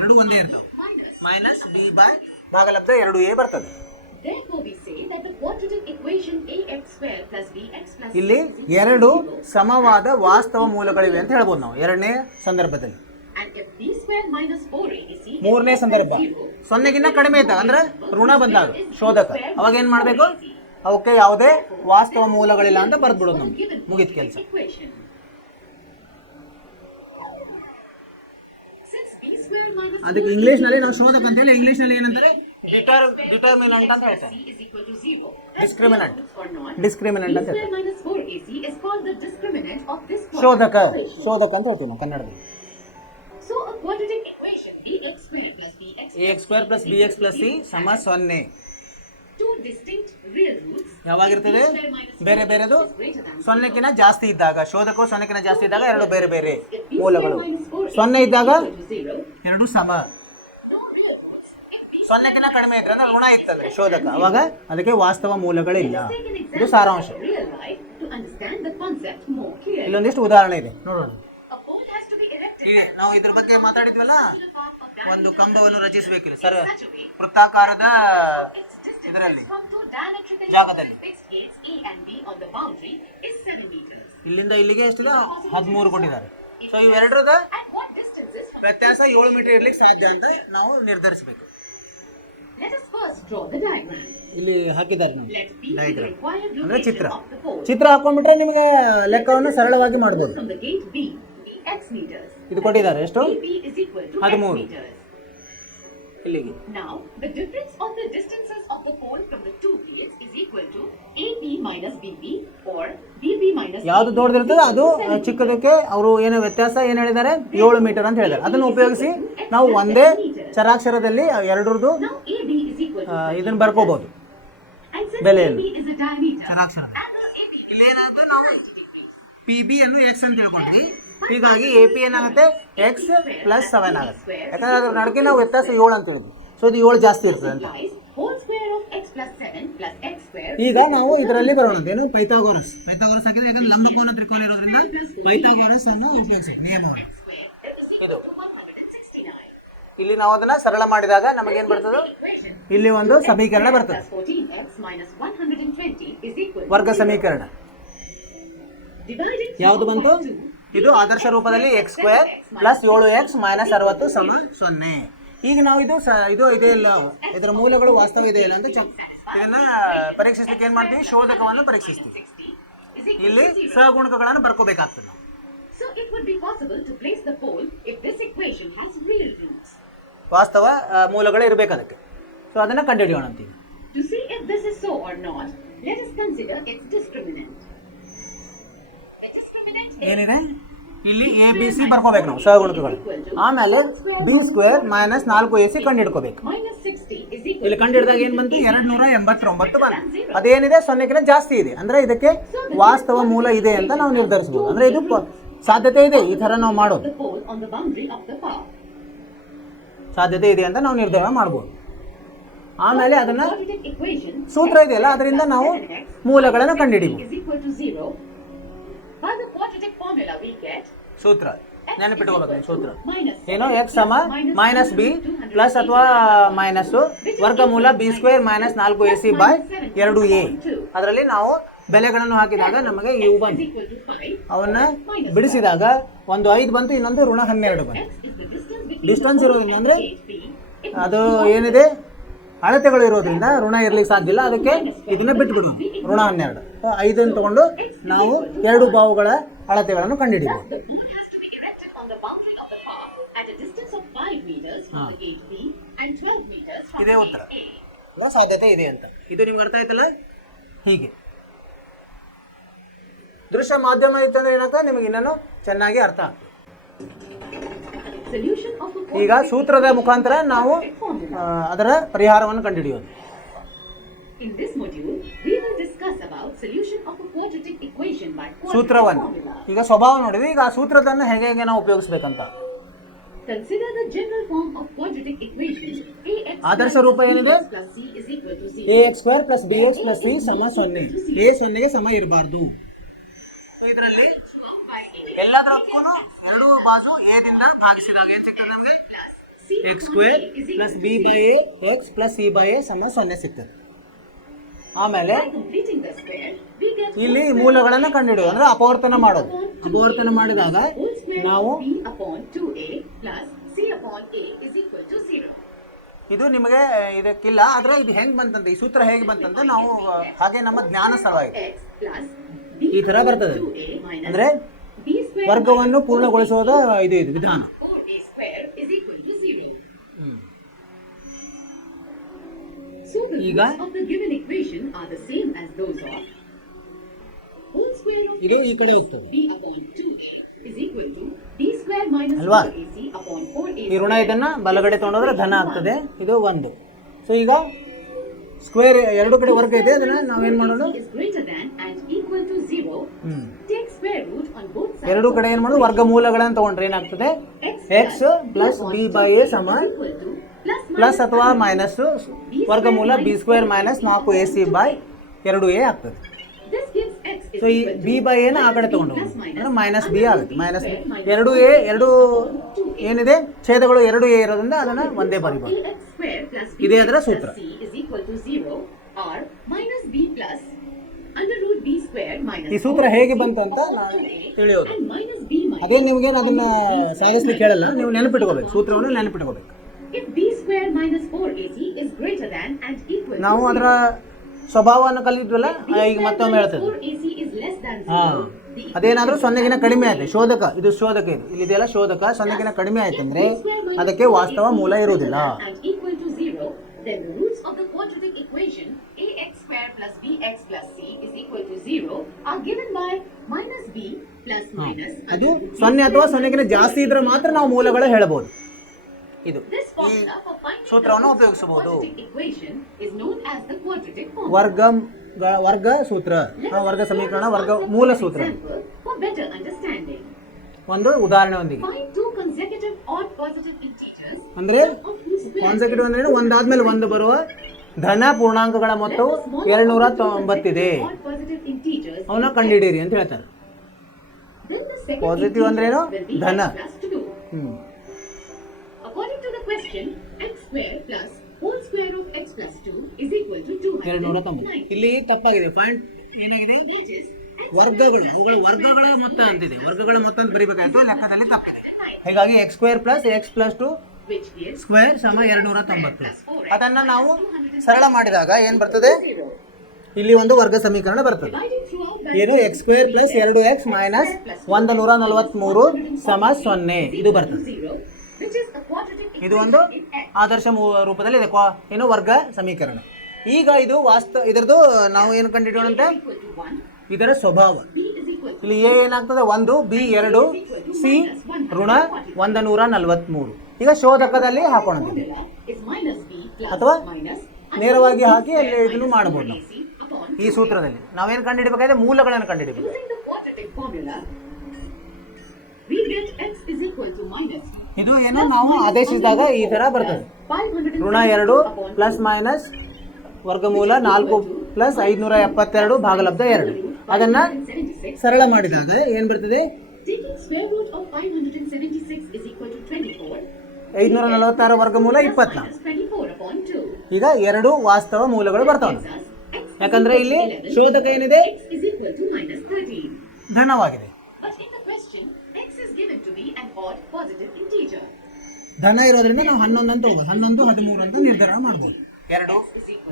ಎರಡು ಒಂದೇ ಇರ್ತವೆ. ಮೈನಸ್ ಬಿ ಬೈ ಭಾಗಲಬ್ಧ 2a ಬರ್ತದೆ. ಇಲ್ಲಿ ಎರಡು ಸಮವಾದ ವಾಸ್ತವ ಮೂಲಗಳಿವೆ ಅಂತ ಹೇಳ್ಬೋದು ನಾವು ಎರಡನೇ ಸಂದರ್ಭದಲ್ಲಿ. ಮೂರನೇ ಸಂದರ್ಭ 0ಗಿಂತ ಕಡಿಮೆ ಇದ್ದಾಗ ಅಂದ್ರೆ ಋಣ ಬಂದಾಗ ಶೋಧಕ, ಅವಾಗ ಏನ್ ಮಾಡ್ಬೇಕು? ಅವಕ್ಕೆ ಯಾವುದೇ ವಾಸ್ತವ ಮೂಲಗಳಿಲ್ಲ ಅಂತ ಬರ್ದ್ಬಿಡೋದು, ನಮ್ಗೆ ಮುಗಿದ ಕೆಲಸ. ಅದಕ್ಕೆ ಇಂಗ್ಲಿಷ್ನಲ್ಲಿ ನಾವು ಶೋಧಕ ಅಂತೇಳಿ ಇಂಗ್ಲಿಷ್ನಲ್ಲಿ ಏನಂತಾರೆ? ಡಿಟರ್ಮಿನೆಂಟ್ ಅಂತ ಹೇಳ್ತಾರೆ. ಡಿಸ್ಕ್ರಿಮಿನೆಂಟ್ ಅಂತ ಹೇಳ್ತಾರೆ. ಶೋಧಕ ಅಂತ ಹೇಳ್ತೀವಿ ನಾವು ಕನ್ನಡದಲ್ಲಿ. ax² + bx + c = 0 ಯಾವಾಗಿರ್ತದೆ? ಬೇರೆ ಬೇರೆದು 0ಕ್ಕಿಂತ ಜಾಸ್ತಿ ಇದ್ದಾಗ, ಶೋಧಕವು 0ಕ್ಕಿಂತ ಜಾಸ್ತಿ ಇದ್ದಾಗ ಎರಡು ಬೇರೆ ಬೇರೆ ಮೂಲಗಳು. 0 ಇದ್ದಾಗ ಎರಡು ಸಮ, 0ಕ್ಕಿಂತ ಕಡಿಮೆ ಇದ್ರೆ ಅಂದ್ರೆ ಋಣ ಇರ್ತದೆ ಶೋಧಕ, ಅವಾಗ ಅದಕ್ಕೆ ವಾಸ್ತವ ಮೂಲಗಳಿಲ್ಲ. ಇದು ಸಾರಾಂಶ. ಇಲ್ಲೊಂದಿಷ್ಟು ಉದಾಹರಣೆ ಇದೆ ನೋಡೋಣ. ಈಗ ನಾವು ಇದ್ರ ಬಗ್ಗೆ ಮಾತಾಡಿದ್ವಲ್ಲ, ಒಂದು ಕಂಬವನ್ನು ರಚಿಸಬೇಕಿಲ್ಲ ಸರ್, ವೃತ್ತಾಕಾರದ ಇದರಲ್ಲಿ ಜಾಗದಲ್ಲಿ ಇಲ್ಲಿಂದ ಇಲ್ಲಿಗೆ ಎಷ್ಟಿದೆ? 13 ಕೊಟ್ಟಿದ್ದಾರೆ. ಸೊ ಇವೆರಡರದ ವ್ಯತ್ಯಾಸ 7 ಮೀಟರ್ ಇರ್ಲಿಕ್ಕೆ ಸಾಧ್ಯ ಅಂತ ನಾವು ನಿರ್ಧರಿಸಬೇಕು. ಇಲ್ಲಿ ಹಾಕಿದ್ದಾರೆ ನಾವು ಡಯಾಗ್ರಾಮ್ ಅಂದ್ರೆ ಚಿತ್ರ ಹಾಕೊಂಡ್ಬಿಟ್ರೆ ನಿಮಗೆ ಲೆಕ್ಕವನ್ನು ಸರಳವಾಗಿ ಮಾಡಬಹುದು. ಇದು ಕೊಟ್ಟಿದ್ದಾರೆ ಎಷ್ಟು? 13 ಇಲ್ಲಿಗೆ. ಯಾವುದು ದೊಡ್ಡದಿರ್ತದೆ ಅದು ಚಿಕ್ಕದಕ್ಕೆ ಅವರು ಏನೋ ವ್ಯತ್ಯಾಸ ಏನು ಹೇಳಿದ್ದಾರೆ? 7 ಮೀಟರ್ ಅಂತ ಹೇಳಿದ್ದಾರೆ. ಅದನ್ನು ಉಪಯೋಗಿಸಿ ನಾವು ಒಂದೇ ಚರಾಕ್ಷರದಲ್ಲಿ ಎರಡರದ್ದು ಇದನ್ನು ಬರ್ಕೋಬಹುದು ಬೆಲೆಯನ್ನು ಚರಾಕ್ಷರ. ಇಲ್ಲಿ ಏನಾಗುತ್ತೆ? ನಾವು PB ಅನ್ನು x ಅಂತ ಹೇಳ್ಕೊಂಡ್ವಿ, ಹೀಗಾಗಿ AP ಏನಾಗುತ್ತೆ? x + 7 ಆಗುತ್ತೆ. ಯಾಕಂದ್ರೆ ಅದ್ರ ನಡುವೆ ನಾವು ವ್ಯತ್ಯಾಸ 7 ಅಂತ ಹೇಳಿದ್ವಿ. ಸೊ ಇದು 7 ಜಾಸ್ತಿ ಇರ್ತದೆ ಅಂತ. ಈಗ ನಾವು ಇದರಲ್ಲಿ ಬರೋಣ. ಏನು? ಪೈಥಾಗೋರಸ್ ಹಾಕಿದ್ರೆ ಯಾಕಂದ್ರೆ ಲಂಬಕೋನ ತ್ರಿಕೋನ ಇರೋದ್ರಿಂದ ಪೈಥಾಗೋರಸ್ ಅನ್ನು ಉಪಯೋಗಿಸಿ ನಿಯಮಗಳು. ಇದು ಇಲ್ಲಿ ನಾವು ಅದನ್ನ ಸರಳ ಮಾಡಿದಾಗ ನಮಗೇನ್ ಬರ್ತದೆ? ಇಲ್ಲಿ ಒಂದು ಸಮೀಕರಣ ಬರ್ತದೆ, ವರ್ಗ ಸಮೀಕರಣ. ಯಾವುದು ಬಂತು? ಇದು ಆದರ್ಶ ರೂಪದಲ್ಲಿ x² + 7x - 60 = 0. ಈಗ ನಾವು ಇದು ಇದೆ ಇಲ್ಲ, ಇದರ ಮೂಲಗಳು ವಾಸ್ತವ ಇದೆ ಇಲ್ಲ ಅಂತ ಇದನ್ನ ಪರೀಕ್ಷಿಸಲಿಕ್ಕೆ ಏನ್ ಮಾಡ್ತೀವಿ? ಶೋಧಕವನ್ನು ಪರೀಕ್ಷಿಸ್ತೀವಿ. ಇಲ್ಲಿ ಸಹಗುಣಕಗಳನ್ನು ಬರ್ಕೋಬೇಕಾಗ್ತದೆ. ವಾಸ್ತವ ಮೂಲಗಳು ಇರಬೇಕು ಅದಕ್ಕೆ. ಸೊ ಅದನ್ನ ಕಂಡುಹಿಡಿಯೋಣ ಅಂತೀವಿ. ಏನಿದೆ ಇಲ್ಲಿ? ABC ಬರ್ಕೋಬೇಕು ನಾವು ಸಹಗುಣಕಗಳು. ಆಮೇಲೆ B² - 4ac ಕಂಡು ಹಿಡ್ಕೋಬೇಕು. ಇಲ್ಲಿ ಕಂಡು ಹಿಡಿದಾಗ ಏನ್ ಬಂತು? 289 ಬಂತು. ಅದೇನಿದೆ? 0ಕ್ಕಿಂತ ಜಾಸ್ತಿ ಇದೆ ಅಂದ್ರೆ ಇದಕ್ಕೆ ವಾಸ್ತವ ಮೂಲ ಇದೆ ಅಂತ ನಾವು ನಿರ್ಧರಿಸಬಹುದು. ಅಂದ್ರೆ ಇದು ಸಾಧ್ಯತೆ ಇದೆ, ಈ ತರ ನಾವು ಮಾಡೋದು ಸಾಧ್ಯತೆ ಇದೆ ಅಂತ ನಾವು ನಿರ್ಧಾರ ಮಾಡಬಹುದು. ಆಮೇಲೆ ಅದನ್ನ ಸೂತ್ರ ಇದೆಯಲ್ಲ, ಅದರಿಂದ ನಾವು ಮೂಲಗಳನ್ನು ಕಂಡುಹಿಡಿಯಬಹುದು. ಸೂತ್ರ ನೆನಪಿಟ್ಕೋಬೇಕು. ಸೂತ್ರ ಏನು? x - b ಪ್ಲಸ್ ಅಥವಾ ಮೈನಸ್ ವರ್ಗಮೂಲ B² - 4ac / 2a. ಅದರಲ್ಲಿ ನಾವು ಬೆಲೆಗಳನ್ನು ಹಾಕಿದಾಗ ನಮಗೆ ಇವು ಬಂತು. ಅವನ್ನ ಬಿಡಿಸಿದಾಗ ಒಂದು 5 ಬಂತು, ಇನ್ನೊಂದು ಋಣ 12 ಬಂತು. ಡಿಸ್ಟೆನ್ಸ್ ಇರೋದ್ರಿಂದ ಅಂದ್ರೆ ಅದು ಏನಿದೆ ಅಳತೆಗಳು ಇರೋದ್ರಿಂದ ಋಣ ಇರ್ಲಿಕ್ಕೆ ಸಾಧ್ಯ ಇಲ್ಲ. ಅದಕ್ಕೆ ಇದನ್ನ ಬಿಟ್ಟು ಬಿಡೋಣ. ಋಣ 12 5 ತಗೊಂಡು ನಾವು ಎರಡು ಬಾವುಗಳ ಅಳತೆಗಳನ್ನು ಕಂಡುಹಿಡಿಯಬಹುದು. ಇದೇ ಉತ್ತರ. ಸಾಧ್ಯತೆ ಇದೆ ಅಂತ. ಇದು ನಿಮ್ಗೆ ಅರ್ಥ ಆಯ್ತಲ್ಲ. ಹೀಗೆ ದೃಶ್ಯ ಮಾಧ್ಯಮ ಇತ್ತಂದ್ರೆ ಏನಾಗ್ತದೆ ನಿಮಗೆ ಇನ್ನೂ ಚೆನ್ನಾಗಿ ಅರ್ಥ ಆಗ್ತದೆ. ಈಗ ಸೂತ್ರದ ಮುಖಾಂತರ ನಾವು ಅದರ ಪರಿಹಾರವನ್ನು ಕಂಡುಹಿಡಿಯೋದು. ಸೂತ್ರವನ್ನು ಈಗ ಸ್ವಭಾವ ನೋಡಿದ್ವಿ. ಈಗ ಆ ಸೂತ್ರದನ್ನು ಹೇಗೆ ಹೇಗೆ ನಾವು ಉಪಯೋಗಿಸ್ಬೇಕಂತ. ಆದರ್ಶ ರೂಪ ಏನಿದೆ, ax² + bx + c = 0. a 0ಗೆ ಸಮ ಇರಬಾರ್ದು. ಇದರಲ್ಲಿ ಎಲ್ಲದಕ್ಕೂ ಎರಡು ಬಾಜು a ದಿಂದ ಭಾಗಿಸಿದಾಗ ಏನು ಸಿಗ್ತದೆ ನಮಗೆ, x² + b/a x + c/a = 0 ಸಿಗ್ತದೆ. ಆಮೇಲೆ ಇಲ್ಲಿ ಮೂಲಗಳನ್ನು ಕಂಡುಹಿಡಿಯೋದು ಅಂದ್ರೆ ಅಪವರ್ತನ ಮಾಡೋದು. ಅಪವರ್ತನ ಮಾಡಿದಾಗ ನಾವು ಇದು ನಿಮಗೆ ಇದಕ್ಕಿಲ್ಲ, ಆದ್ರೆ ಇದು ಹೆಂಗ್ ಬಂತಂತ, ಈ ಸೂತ್ರ ಹೇಗೆ ಬಂತಂತ ನಾವು ಹಾಗೆ ನಮ್ಮ ಜ್ಞಾನ ಸಲುವಾಗಿ ಈ ತರ ಬರ್ತದೆ. ಅಂದ್ರೆ ವರ್ಗವನ್ನು ಪೂರ್ಣಗೊಳಿಸುವುದ ಇದು ವಿಧಾನ. ಈಗ ಇದು ಈ ಕಡೆ ಹೋಗ್ತದೆ ಅಲ್ವಾ. ಈ ಋಣ ಇದನ್ನ ಬಲಗಡೆ ತಗೊಂಡೋದ್ರೆ ಧನ ಆಗ್ತದೆ. ಇದು 1. ಸೊ ಈಗ ಸ್ಕ್ವೇರ್ ಎರಡು ಕಡೆ ವರ್ಗ ಇದೆ, ಅದನ್ನ ನಾವೇನ್ ಮಾಡೋದು, ಎರಡು ಕಡೆ ಏನ್ ಮಾಡೋದು, ವರ್ಗಮೂಲಗಳನ್ನು ತಗೊಂಡ್ರೆ ಏನಾಗ್ತದೆ, x + b/a ಪ್ಲಸ್ ಅಥವಾ ಮೈನಸ್ ವರ್ಗಮೂಲ b² - 4ac/2a ಆಗ್ತದೆ. ಸೊ ಈ b/a ನ ಆ ಕಡೆ ತಗೊಂಡು ಅಂದ್ರೆ -b ಆಗುತ್ತೆ. -2a ಎರಡು ಏನಿದೆ ಛೇದಗಳು 2a ಇರೋದ್ರಿಂದ ಅದನ್ನ ಒಂದೇ ಬರಿಬಹುದು. ಇದೇ ಅದರ ಸೂತ್ರ. ಈ ಸೂತ್ರ ಹೇಗೆ ಬಂತಂತ ತಿಳಿಯೋದು. ಅದೇ ನಿಮ್ಗೆ ಅದನ್ನ ಸಾಧಿಸ್ಲಿಕ್ಕೆ ಹೇಳಲ್ಲ, ನೀವು ನೆನಪಿಟ್ಕೋಬೇಕು, ಸೂತ್ರವನ್ನು ನೆನಪಿಟ್ಕೋಬೇಕು. ನಾವು ಅದರ ಸ್ವಭಾವವನ್ನು ಕಲಿದ್ವಲ್ಲ, ಈಗ ಮತ್ತೊಮ್ಮೆ ಹೇಳ್ತದೆ. ಅದೇನಾದ್ರೂ 0ಗಿನ ಕಡಿಮೆ ಆಯ್ತು, ಶೋಧಕ ಇದು ಶೋಧಕ, ಇಲ್ಲಿ ಇದೆಲ್ಲ ಶೋಧಕ 0ಗಿನ ಕಡಿಮೆ ಆಯ್ತಂದ್ರೆ ಅದಕ್ಕೆ ವಾಸ್ತವ ಮೂಲ ಇರುವುದಿಲ್ಲ. ಅದು 0 ಅಥವಾ 0ಗಿನ ಜಾಸ್ತಿ ಇದ್ರೆ ಮಾತ್ರ ನಾವು ಮೂಲಗಳು ಹೇಳಬಹುದು. ಇದು ಸೂತ್ರವನ್ನು ಉಪಯೋಗಿಸಬಹುದು. ವರ್ಗ ಸೂತ್ರ, ವರ್ಗ ಸಮೀಕರಣ, ವರ್ಗ ಮೂಲ ಸೂತ್ರ. ಒಂದು ಉದಾಹರಣೆಯೊಂದಿಗೆ ಅಂದ್ರೆ ಕಾನ್ಸೆಕ್ಯೂಟಿವ್ ಅಂದ್ರೆ ಒಂದಾದ್ಮೇಲೆ ಒಂದು ಬರುವ ಧನ ಪೂರ್ಣಾಂಕಗಳ ಮೊತ್ತವು 290 ಇದೆ, ಅವನ್ನ ಕಂಡುಹಿಡಿಯಿರಿ ಅಂತ ಹೇಳ್ತಾರೆ. ಪಾಸಿಟಿವ್ ಅಂದ್ರೇನು, ಧನ. According to the question, x² plus whole square of x plus 2 is equal to 290. ಇಲ್ಲಿ ತಪ್ಪಾಗಿದೆ. ಪಾಯಿಂಟ್ ಏನಾಗಿದೆ, ವರ್ಗಗಳು, ಅವುಗಳ ವರ್ಗಗಳ ಮೊತ್ತ ಅಂತಿದೆ. ವರ್ಗಗಳ ಮೊತ್ತ ಅಂತ ಬರೀಬೇಕಾದ್ರೆ ಲೆಕ್ಕದಲ್ಲಿ ತಪ್ಪಿದೆ. ಹೀಗಾಗಿ x² plus x plus 2 square = 290. ಅದನ್ನ ನಾವು ಸರಳ ಮಾಡಿದಾಗ ಏನ್ ಬರ್ತದೆ, ಇಲ್ಲಿ ಒಂದು ವರ್ಗ ಸಮೀಕರಣ ಬರ್ತದೆ. ಏನು, x² plus 2x minus 143 = 0 ಇದು ಬರ್ತದೆ. ಇದು ಒಂದು ಆದರ್ಶ ರೂಪದಲ್ಲಿ ಇದೆ, ಏನು ವರ್ಗ ಸಮೀಕರಣ. ಈಗ ಇದು ಇದರದ್ದು ನಾವು ಏನು ಕಂಡುಹಿಡಿಯೋಣಂತೆ, ಇದರ ಸ್ವಭಾವ. ಇಲ್ಲಿ a ಏನಾಗ್ತದೆ 1, b 2, c ಋಣ 143. ಈಗ ಶೋಧಕದಲ್ಲಿ ಹಾಕೋಣ ಅಥವಾ ನೇರವಾಗಿ ಹಾಕಿ ಅಲ್ಲಿ ಇದನ್ನು ಮಾಡಬಹುದು. ನಾವು ಈ ಸೂತ್ರದಲ್ಲಿ ನಾವೇನು ಕಂಡುಹಿಡಬೇಕಾದ್ರೆ ಮೂಲಗಳನ್ನು ಕಂಡುಹಿಡಬೇಕು. ಇದು ಏನು ನಾವು ಆದೇಶಿಸಿದಾಗ ಈ ತರ ಬರ್ತದೆ, ಋಣ 2 ಪ್ಲಸ್ ಮೈನಸ್ ವರ್ಗಮೂಲ 4 ಪ್ಲಸ್ 572 ಭಾಗಲಬ್ಧ 2. ಅದನ್ನ ಸರಳ ಮಾಡಿದಾಗ ಏನ್ ಬರ್ತದೆ, 546 ವರ್ಗಮೂಲ 24. ಈಗ 2 ವಾಸ್ತವ ಮೂಲಗಳು ಬರ್ತಾವೆ, ಯಾಕಂದ್ರೆ ಇಲ್ಲಿ ಶೋಧಕ ಏನಿದೆ ಧನವಾಗಿದೆ. ಧನ ಇರೋದ್ರಿಂದ ನಾವು 11 ಅಂತ ಹೋಗೋದು, 11, 13 ಅಂತ ನಿರ್ಧಾರ ಮಾಡಬಹುದು. 2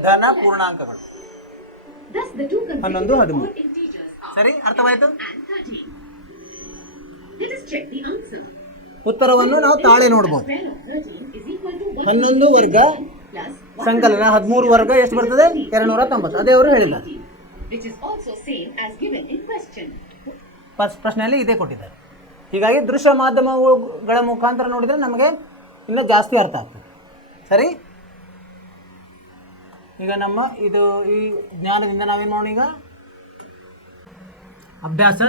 ಧನ ಪೂರ್ಣಾಂಕಗಳು 11, 13. ಸರಿ, ಅರ್ಥವಾಯ್ತು. ಉತ್ತರವನ್ನು ನಾವು ತಾಳೆ ನೋಡಬಹುದು. 11 ವರ್ಗ plus ಸಂಕಲನ 13 ವರ್ಗ ಎಷ್ಟು ಬರ್ತದೆ 290. ಅದೇ ಅವರು ಹೇಳಿದ್ದಾರೆ. which is also same as given in question. ಪ್ರಶ್ನೆಯಲ್ಲಿ ಇದೇ ಕೊಟ್ಟಿದ್ದಾರೆ. ಹೀಗಾಗಿ ದೃಶ್ಯ ಮಾಧ್ಯಮಗಳ ಮುಖಾಂತರ ನೋಡಿದರೆ ನಮಗೆ ಇನ್ನೂ ಜಾಸ್ತಿ ಅರ್ಥ ಆಗ್ತದೆ. ಸರಿ, ಈಗ ನಮ್ಮ ಇದು ಈ ಜ್ಞಾನದಿಂದ ನಾವೇನು ಮಾಡೋಣ, ಈಗ ಅಭ್ಯಾಸ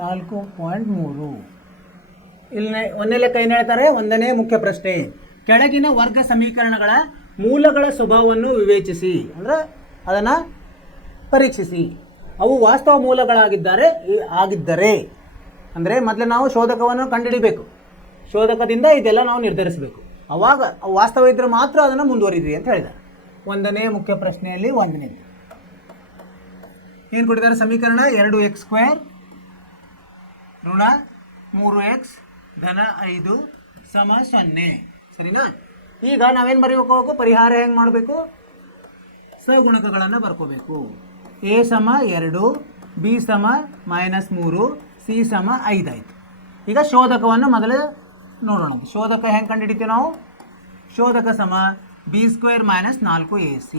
4.3 ಇಲ್ಲಿ ಒಂದೇ ಲೆಕ್ಕ ಏನು ಹೇಳ್ತಾರೆ, ಒಂದನೇ ಮುಖ್ಯ ಪ್ರಶ್ನೆ, ಕೆಳಗಿನ ವರ್ಗ ಸಮೀಕರಣಗಳ ಮೂಲಗಳ ಸ್ವಭಾವವನ್ನು ವಿವೇಚಿಸಿ, ಅಂದರೆ ಅದನ್ನು ಪರೀಕ್ಷಿಸಿ. ಅವು ವಾಸ್ತವ ಮೂಲಗಳಾಗಿದ್ದರೆ ಅಂದರೆ ಮೊದಲು ನಾವು ಶೋಧಕವನ್ನು ಕಂಡುಹಿಡಿಬೇಕು. ಶೋಧಕದಿಂದ ಇದೆಲ್ಲ ನಾವು ನಿರ್ಧರಿಸಬೇಕು. ಅವಾಗ ಅವು ವಾಸ್ತವ ಇದ್ದರೆ ಮಾತ್ರ ಅದನ್ನು ಮುಂದುವರಿದ್ರಿ ಅಂತ ಹೇಳಿದ್ದಾರೆ. ಒಂದನೇ ಮುಖ್ಯ ಪ್ರಶ್ನೆಯಲ್ಲಿ ಒಂದನೇ ಏನು ಕೊಟ್ಟಿದ್ದಾರೆ, ಸಮೀಕರಣ 2x² ಋಣ 3x ಧನ 5 ಸಮ 0. ಸರಿನಾ? ಈಗ ನಾವೇನು ಬರೀಬೇಕು, ಪರಿಹಾರ ಹೆಂಗೆ ಮಾಡಬೇಕು, ಸಗುಣಕಗಳನ್ನು ಬರ್ಕೋಬೇಕು. a ಸಮ 2, b ಸಮ -3, c ಸಮ 5 ಆಯಿತು. ಈಗ ಶೋಧಕವನ್ನು ಮೊದಲು ನೋಡೋಣ. ಶೋಧಕ ಹೆಂಗೆ ಕಂಡುಹಿಡಿತೀವಿ ನಾವು, ಶೋಧಕ ಸಮ b² -4ac.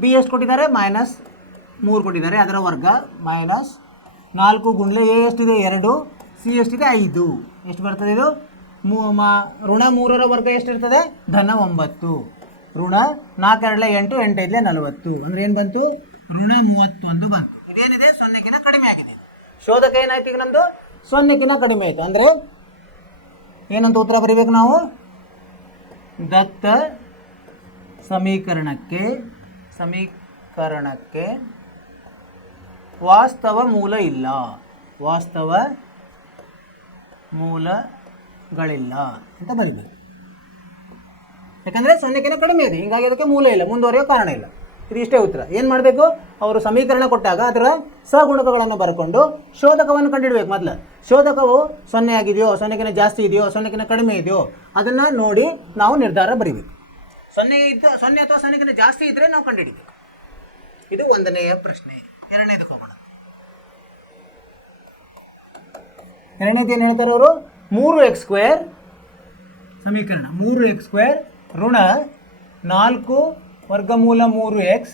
b ಎಷ್ಟು ಕೊಟ್ಟಿದ್ದಾರೆ, -3 ಕೊಟ್ಟಿದ್ದಾರೆ, ಅದರ ವರ್ಗ -4 ಗುಂಡ್ಲೆ a ಎಷ್ಟಿದೆ 2, c ಎಷ್ಟಿದೆ 5. ಎಷ್ಟು ಬರ್ತದೆ ಇದು, ಋಣ 3ರ ವರ್ಗ ಎಷ್ಟಿರ್ತದೆ, ಧನ 9. ಋಣ 4 2 8, 8 5 40. ಅಂದರೆ ಏನು ಬಂತು, ಋಣ 31 ಬಂತು. ಇದೇನಿದೆ, 0ಕ್ಕಿಂತ ಕಡಿಮೆ ಆಗಿದೆ. ಶೋಧಕ ಏನಾಯ್ತು, ಈಗ ನಮ್ಮದು 0ಕ್ಕಿಂತ ಕಡಿಮೆ ಆಯಿತು. ಅಂದರೆ ಏನಂತ ಉತ್ತರ ಬರೀಬೇಕು ನಾವು, ದತ್ತ ಸಮೀಕರಣಕ್ಕೆ ವಾಸ್ತವ ಮೂಲ ಇಲ್ಲ, ವಾಸ್ತವ ಮೂಲಗಳಿಲ್ಲ ಅಂತ ಬರೀಬೇಕು. ಯಾಕಂದರೆ 0ಕ್ಕಿಂತ ಕಡಿಮೆ ಇದೆ, ಹೀಗಾಗಿ ಅದಕ್ಕೆ ಮೂಲ ಇಲ್ಲ, ಮುಂದುವರಿಯೋ ಕಾರಣ ಇಲ್ಲ. ಇದು ಇಷ್ಟೇ ಉತ್ತರ. ಏನು ಮಾಡಬೇಕು, ಅವರು ಸಮೀಕರಣ ಕೊಟ್ಟಾಗ ಅದರ ಸಗುಣಕಗಳನ್ನು ಬರ್ಕೊಂಡು ಶೋಧಕವನ್ನು ಕಂಡುಹಿಡಬೇಕು. ಮೊದಲು ಶೋಧಕವು 0 ಆಗಿದೆಯೋ, 0ಕ್ಕಿಂತ ಜಾಸ್ತಿ ಇದೆಯೋ, 0ಕ್ಕಿಂತ ಕಡಿಮೆ ಇದೆಯೋ ಅದನ್ನು ನೋಡಿ ನಾವು ನಿರ್ಧಾರ ಬರೀಬೇಕು. 0 ಅಥವಾ 0ಕ್ಕಿಂತ ಜಾಸ್ತಿ ಇದ್ದರೆ ನಾವು ಕಂಡುಹಿಡಿಬೇಕು. ಇದು ಒಂದನೆಯ ಪ್ರಶ್ನೆ. ಎರಡನೇದಕ್ಕೆ ಹೋಗೋಣ. ಎರಡನೇದು ಏನು ಹೇಳ್ತಾರೆ ಅವರು, 3x² ಸಮೀಕರಣ 3x² ಋಣ 4 ವರ್ಗಮೂಲ 3x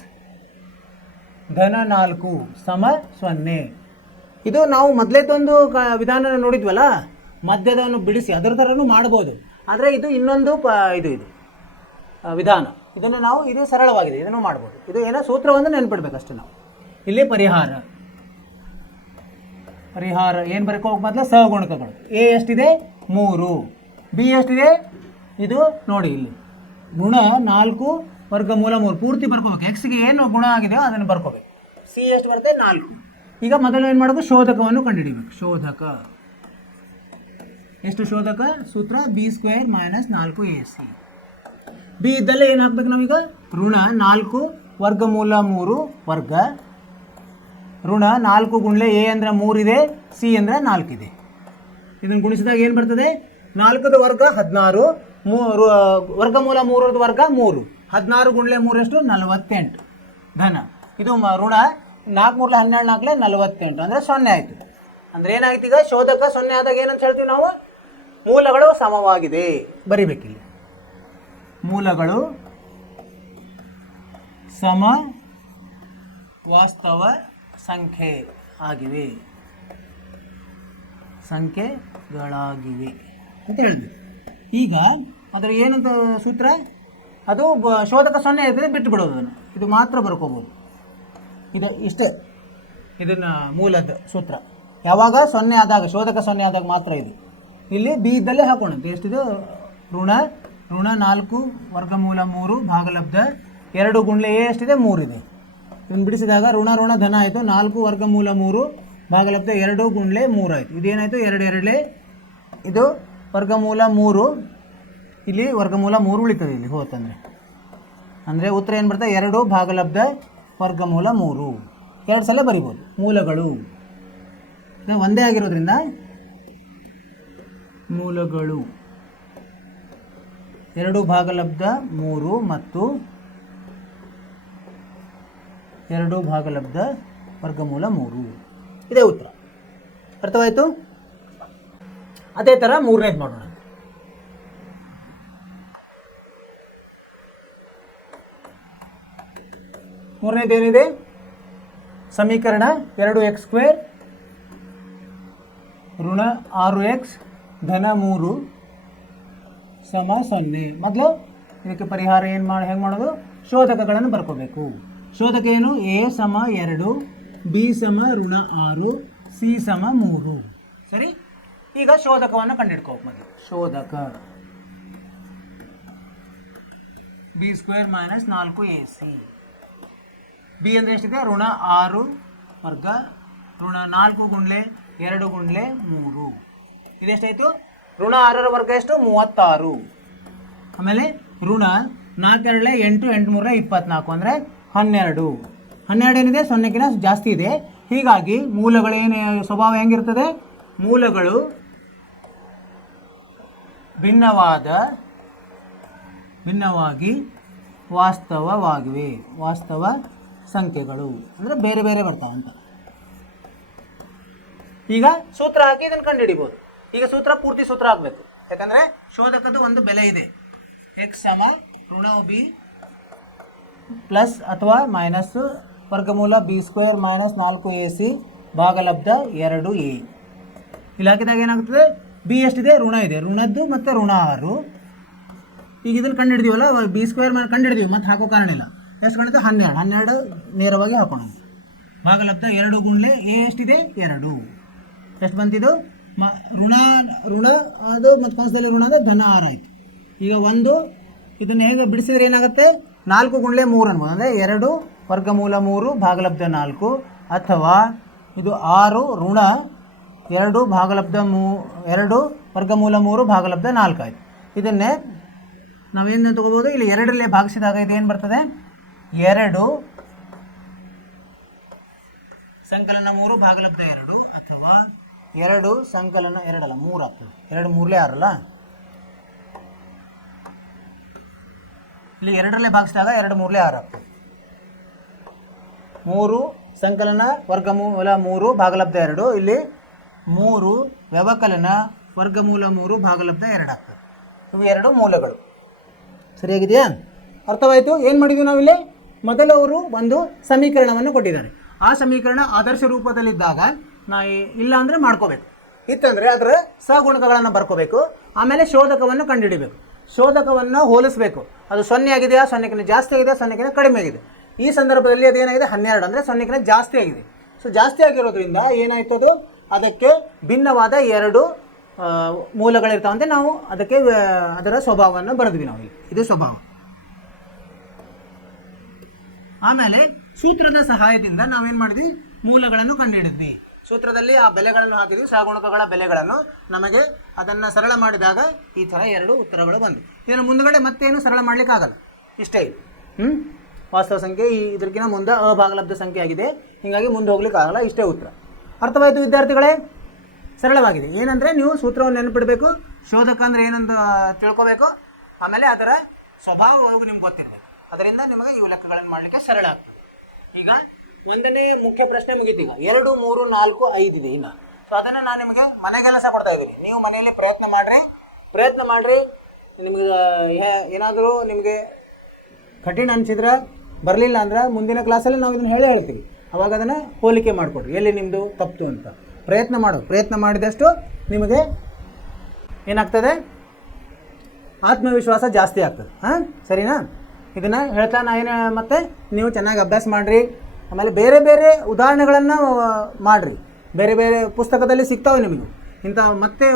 ಧನ 4 ಸಮ 0. ಇದು ನಾವು ಮೊದಲೇದೊಂದು ವಿಧಾನ ನೋಡಿದ್ವಲ್ಲ, ಮಧ್ಯದವನ್ನು ಬಿಡಿಸಿ ಅದರ ಥರನೂ ಮಾಡ್ಬೋದು. ಆದರೆ ಇದು ಇನ್ನೊಂದು ಇದು ವಿಧಾನ. ಇದನ್ನು ನಾವು, ಇದು ಸರಳವಾಗಿದೆ, ಇದನ್ನು ಮಾಡ್ಬೋದು. ಇದು ಏನೋ ಸೂತ್ರವನ್ನು ನೆನ್ಪಿಡ್ಬೇಕು ಅಷ್ಟೇ ನಾವು. ಇಲ್ಲಿ ಪರಿಹಾರ ಏನು ಬರ್ಕೋಬೇಕು, ಮೊದಲು ಸಹಗುಣಕಗಳು. a ಎಷ್ಟಿದೆ 3, b ಎಷ್ಟಿದೆ, ಇದು ನೋಡಿ ಇಲ್ಲಿ ಗುಣ 4 ವರ್ಗಮೂಲ 3 ಪೂರ್ತಿ ಬರ್ಕೋಬೇಕು. ಎಕ್ಸ್ಗೆ ಏನು ಗುಣ ಆಗಿದೆಯೋ ಅದನ್ನು ಬರ್ಕೋಬೇಕು. c ಎಷ್ಟು ಬರುತ್ತೆ 4. ಈಗ ಮೊದಲು ಏನು ಮಾಡಬೇಕು, ಶೋಧಕವನ್ನು ಕಂಡುಹಿಡಿಬೇಕು. ಶೋಧಕ ಎಷ್ಟು, ಶೋಧಕ ಸೂತ್ರ b² -4ac. b ಇದ್ದಲ್ಲೇ ಏನು ಹಾಕ್ಬೇಕು ನಾವೀಗ, ಋಣ 4 ವರ್ಗಮೂಲ 3 ವರ್ಗ ಋಣ 4 ಗುಂಡ್ಲೆ a ಅಂದರೆ 3 ಇದೆ, c ಅಂದರೆ 4 ಇದೆ. ಇದನ್ನು ಗುಣಿಸಿದಾಗ ಏನು ಬರ್ತದೆ, 4ದ ವರ್ಗ 16, ವರ್ಗಮೂಲ 3ರದ ವರ್ಗ 3, 16 ಗುಂಡ್ಲೆ 3 ಎಷ್ಟು 48 ಧನ. ಇದು ಋಣ 4 3 12 4 48 ಅಂದರೆ 0 ಆಯಿತು. ಅಂದರೆ ಏನಾಯ್ತು, ಈಗ ಶೋಧಕ 0 ಆದಾಗ ಏನಂತ ಹೇಳ್ತೀವಿ ನಾವು, ಮೂಲಗಳು ಸಮವಾಗಿದೆ ಬರಿಬೇಕಿಲ್ಲ. ಮೂಲಗಳು ಸಮ ವಾಸ್ತವ ಸಂಖ್ಯೆಗಳಾಗಿವೆ ಅಂತ ಹೇಳಬೇಕು. ಈಗ ಅದರ ಏನಂತ ಸೂತ್ರ, ಅದು ಶೋಧಕ 0 ಇರ್ತದೆ, ಬಿಟ್ಟು ಬಿಡೋದು ಅದನ್ನು, ಇದು ಮಾತ್ರ ಬರ್ಕೋಬೋದು. ಇದು ಇಷ್ಟೇ ಇದನ್ನು ಮೂಲದ ಸೂತ್ರ. ಯಾವಾಗ 0 ಆದಾಗ, ಶೋಧಕ 0 ಆದಾಗ ಮಾತ್ರ ಇದು. ಇಲ್ಲಿ ಬಿ ಇದ್ದಲ್ಲೇ ಹಾಕೋಣ. ಎಷ್ಟಿದೆ, ಋಣ 4 ವರ್ಗಮೂಲ 3 ಭಾಗಲಬ್ಧ 2 ಗುಂಡ್ಲೆ a ಎಷ್ಟಿದೆ 3 ಇದೆ. ಇದನ್ನು ಬಿಡಿಸಿದಾಗ ಋಣ ಧನ ಆಯಿತು. 4 ವರ್ಗಮೂಲ 3 ಭಾಗಲಬ್ಧ 2 ಗುಂಡ್ಲೆ 3 ಆಯಿತು. ಇದೇನಾಯಿತು, 2 2 ಇದು ವರ್ಗಮೂಲ 3, ಇಲ್ಲಿ ವರ್ಗಮೂಲ 3 ಉಳಿತದೆ ಇಲ್ಲಿ ಹೋತಂದರೆ. ಅಂದರೆ ಉತ್ತರ ಏನು ಬರ್ತದೆ, 2 ಭಾಗಲಬ್ಧ ವರ್ಗಮೂಲ 3. 2 ಸಲ ಬರಿಬೋದು. ಮೂಲಗಳು ಒಂದೇ ಆಗಿರೋದ್ರಿಂದ ಮೂಲಗಳು 2 ಭಾಗಲಬ್ಧ 3 ಮತ್ತು 2 ಭಾಗಲಬ್ಧ ವರ್ಗಮೂಲ 3. ಇದೇ ಉತ್ತರ. ಅರ್ಥವಾಯಿತು? ಅದೇ ಥರ ಮೂರನೇದು ಮಾಡೋಣ. ಮೂರನೇದು ಏನಿದೆ? ಸಮೀಕರಣ 2x² ಋಣ 6x ಧನ 3 ಸಮ 0. ಮೊದಲು ಇದಕ್ಕೆ ಪರಿಹಾರ ಹೆಂಗೆ ಮಾಡೋದು? ಶೋಧಕಗಳನ್ನು ಬರ್ಕೋಬೇಕು. ಶೋಧಕ ಏನು? a ಸಮ 2, b ಸಮ ಋಣ 6, c ಸಮ 3. ಸರಿ, ಈಗ ಶೋಧಕವನ್ನು ಕಂಡುಹಿಡ್ಕೋಬೇಕು. ಮೊದಲು ಶೋಧಕ b² - 4ac. b ಅಂದರೆ ಎಷ್ಟಿದೆ? ಋಣ 6 ವರ್ಗ ಋಣ 4 ಗುಂಡ್ಲೆ 2 ಗುಂಡ್ಲೆ 3. ಇದೆಷ್ಟಾಯಿತು? ಋಣ 6ರ ವರ್ಗ ಎಷ್ಟು? 36. ಆಮೇಲೆ ಋಣ 4 2 8 8 3 24 ಅಂದರೆ 12. 12 ಏನಿದೆ? 0ಕ್ಕಿಂತ ಜಾಸ್ತಿ ಇದೆ. ಹೀಗಾಗಿ ಮೂಲಗಳೇನು ಸ್ವಭಾವ ಹೆಂಗಿರ್ತದೆ? ಮೂಲಗಳು ಭಿನ್ನವಾಗಿ ವಾಸ್ತವವಾಗಿವೆ. ವಾಸ್ತವ ಸಂಖ್ಯೆಗಳು ಅಂದರೆ ಬೇರೆ ಬೇರೆ ಬರ್ತಾವೆ ಅಂತ. ಈಗ ಸೂತ್ರ ಹಾಕಿ ಇದನ್ನು ಕಂಡುಹಿಡಿಬೋದು. ಈಗ ಸೂತ್ರ ಪೂರ್ತಿ ಸೂತ್ರ ಹಾಕಬೇಕು, ಯಾಕಂದರೆ ಶೋಧಕದ ಒಂದು ಬೆಲೆ ಇದೆ. x ಸಮ ಋಣ b ಪ್ಲಸ್ ಅಥವಾ ಮೈನಸ್ ವರ್ಗಮೂಲ b² - 4ac ಭಾಗಲಬ್ಧ 2a. ಇಲ್ಲಿ ಹಾಕಿದಾಗ ಏನಾಗ್ತದೆ? b ಎಷ್ಟಿದೆ? ಋಣ ಇದೆ, ಋಣದ್ದು ಮತ್ತು ಋಣ 6. ಈಗ ಇದನ್ನು ಕಂಡು ಹಿಡಿದೀವಲ್ಲ, b² ಕಂಡು ಹಿಡಿದೀವಿ, ಮತ್ತು ಹಾಕೋ ಕಾರಣ ಇಲ್ಲ. ಎಷ್ಟು ಕಂಡಿದ್ದು? 12. 12 ನೇರವಾಗಿ ಹಾಕೋಣ. ಭಾಗಲಬ್ಧ 2 ಗುಂಡ್ಲೆ a ಎಷ್ಟಿದೆ? 2. ಎಷ್ಟು ಬಂತಿದ್ದು? ಋಣ ಅದು ಮತ್ತು ಕಂಸದಲ್ಲಿ ಋಣ ಅದು ಧನ 6 ಆಯಿತು. ಈಗ ಇದನ್ನು ಹೇಗೆ ಬಿಡಿಸಿದ್ರೆ ಏನಾಗುತ್ತೆ? 4 ಗುಂಡ್ಲೆ 3 ಅನ್ಬೋದು. ಅಂದರೆ 2 ವರ್ಗಮೂಲ 3 ಭಾಗಲಬ್ಧ 4, ಅಥವಾ ಇದು 6 ಋಣ 2 ಭಾಗಲಬ್ಧ 2 ವರ್ಗಮೂಲ 3 ಭಾಗಲಬ್ಧ 4 ಆಯಿತು. ಇದನ್ನೇ ನಾವೇನು ತಗೋಬೋದು? ಇಲ್ಲಿ 2ರಲ್ಲಿ ಭಾಗಿಸಿದಾಗ ಇದೇನು ಬರ್ತದೆ? 2 ಸಂಕಲನ 3 ಭಾಗಲಬ್ಧ 2, ಅಥವಾ 2 ಸಂಕಲನ 2 ಅಲ್ಲ 3 ಆಗ್ತದೆ. 2 3 6 ಅಲ್ಲ. ಇಲ್ಲಿ 2ರಲ್ಲೇ ಭಾಗಿಸಿದಾಗ 2 3 6 ಆಗ್ತದೆ. 3 ಸಂಕಲನ ವರ್ಗಮೂಲ 3 ಭಾಗಲಬ್ಧ 2, ಇಲ್ಲಿ 3 ವ್ಯವಕಲನ ವರ್ಗಮೂಲ 3 ಭಾಗಲಬ್ಧ 2 ಆಗ್ತದೆ. ಇವು 2 ಮೂಲಗಳು. ಸರಿಯಾಗಿದೆಯಾ? ಅರ್ಥವಾಯಿತು? ಏನು ಮಾಡಿದ್ವಿ ನಾವಿಲ್ಲಿ? ಮೊದಲು ಅವರು ಒಂದು ಸಮೀಕರಣವನ್ನು ಕೊಟ್ಟಿದ್ದಾರೆ. ಆ ಸಮೀಕರಣ ಆದರ್ಶ ರೂಪದಲ್ಲಿದ್ದಾಗ ಇಲ್ಲ ಅಂದರೆ ಮಾಡ್ಕೋಬೇಕು, ಇತ್ತಂದರೆ ಅದರ ಸಗುಣಕಗಳನ್ನು ಬರ್ಕೋಬೇಕು. ಆಮೇಲೆ ಶೋಧಕವನ್ನು ಕಂಡುಹಿಡಿಬೇಕು. ಶೋಧಕವನ್ನು ಹೋಲಿಸಬೇಕು. ಅದು 0 ಆಗಿದೆಯಾ, 0ಕ್ಕಿಂತ ಜಾಸ್ತಿ ಆಗಿದೆ, 0ಕ್ಕಿಂತ ಕಡಿಮೆ ಆಗಿದೆ. ಈ ಸಂದರ್ಭದಲ್ಲಿ ಅದೇನಾಗಿದೆ? 12 ಅಂದರೆ 0ಕ್ಕಿಂತ ಜಾಸ್ತಿ ಆಗಿದೆ. ಸೊ ಜಾಸ್ತಿ ಆಗಿರೋದ್ರಿಂದ ಏನಾಯ್ತು? ಅದು ಅದಕ್ಕೆ ಭಿನ್ನವಾದ 2 ಮೂಲಗಳಿರ್ತಾವಂತೆ. ನಾವು ಅದಕ್ಕೆ ಅದರ ಸ್ವಭಾವವನ್ನು ಬರೆದ್ವಿ ನಾವು ಇಲ್ಲಿ. ಇದು ಸ್ವಭಾವ. ಆಮೇಲೆ ಸೂತ್ರದ ಸಹಾಯದಿಂದ ನಾವೇನು ಮಾಡಿದ್ವಿ? ಮೂಲಗಳನ್ನು ಕಂಡುಹಿಡಿದ್ವಿ. ಸೂತ್ರದಲ್ಲಿ ಆ ಬೆಲೆಗಳನ್ನು ಹಾಕಿದ್ವಿ, ಸಹಗುಣಕಗಳ ಬೆಲೆಗಳನ್ನು. ನಮಗೆ ಅದನ್ನು ಸರಳ ಮಾಡಿದಾಗ ಈ ಥರ 2 ಉತ್ತರಗಳು ಬಂದವು. ಇದನ್ನು ಮುಂದುಗಡೆ ಮತ್ತೇನು ಸರಳ ಮಾಡಲಿಕ್ಕೆ ಆಗಲ್ಲ, ಇಷ್ಟೇ ಇದೆ. ವಾಸ್ತವ ಸಂಖ್ಯೆ ಇದಕ್ಕಿಂತ ಮುಂದೆ ಅಭಾಗಲಬ್ಧ ಸಂಖ್ಯೆ ಆಗಿದೆ, ಹೀಗಾಗಿ ಮುಂದೆ ಹೋಗ್ಲಿಕ್ಕೆ ಆಗಲ್ಲ. ಇಷ್ಟೇ ಉತ್ತರ. ಅರ್ಥವಾಯಿತು ವಿದ್ಯಾರ್ಥಿಗಳೇ? ಸರಳವಾಗಿದೆ. ಏನಂದರೆ ನೀವು ಸೂತ್ರವನ್ನು ನೆನಪಿಡಬೇಕು, ಶೋಧಕ ಅಂದರೆ ಏನಂತ ತಿಳ್ಕೋಬೇಕು, ಆಮೇಲೆ ಅದರ ಸ್ವಭಾವವು ನಿಮ್ಗೆ ಗೊತ್ತಿರಬೇಕು. ಅದರಿಂದ ನಿಮಗೆ ಇವು ಲೆಕ್ಕಗಳನ್ನು ಮಾಡಲಿಕ್ಕೆ ಸರಳ ಆಗ್ತದೆ. ಈಗ 1ನೇ ಮುಖ್ಯ ಪ್ರಶ್ನೆ ಮುಗೀತು. ಈಗ 2 3 4 5 ಇದೆ ಇನ್ನು. ಸೊ ಅದನ್ನು ನಾನು ನಿಮಗೆ ಮನೆ ಕೆಲಸ ಕೊಡ್ತಾ ಇದ್ದೀನಿ. ನೀವು ಮನೆಯಲ್ಲಿ ಪ್ರಯತ್ನ ಮಾಡಿರಿ. ನಿಮಗೆ ಏನಾದರೂ ನಿಮಗೆ ಕಠಿಣ ಅನಿಸಿದ್ರೆ, ಬರಲಿಲ್ಲ ಅಂದ್ರೆ ಮುಂದಿನ ಕ್ಲಾಸಲ್ಲಿ ನಾವು ಇದನ್ನು ಹೇಳ್ತೀವಿ. ಅವಾಗ ಅದನ್ನು ಹೋಲಿಕೆ ಮಾಡಿಕೊಡ್ರಿ, ಎಲ್ಲಿ ನಿಮ್ಮದು ತಪ್ಪು ಅಂತ. ಪ್ರಯತ್ನ ಮಾಡಿದಷ್ಟು ನಿಮಗೆ ಏನಾಗ್ತದೆ? ಆತ್ಮವಿಶ್ವಾಸ ಜಾಸ್ತಿ ಆಗ್ತದೆ. ಸರಿನಾ? ಇದನ್ನು ಹೇಳ್ತಾ ಏನು ಮತ್ತೆ ನೀವು ಚೆನ್ನಾಗಿ ಅಭ್ಯಾಸ ಮಾಡಿರಿ. ಆಮೇಲೆ ಬೇರೆ ಬೇರೆ ಉದಾಹರಣೆಗಳನ್ನು ಮಾಡಿರಿ. ಬೇರೆ ಬೇರೆ ಪುಸ್ತಕದಲ್ಲಿ ಸಿಗ್ತಾವೆ ನಿಮಗೆ ಇಂಥ. ಮತ್ತೆ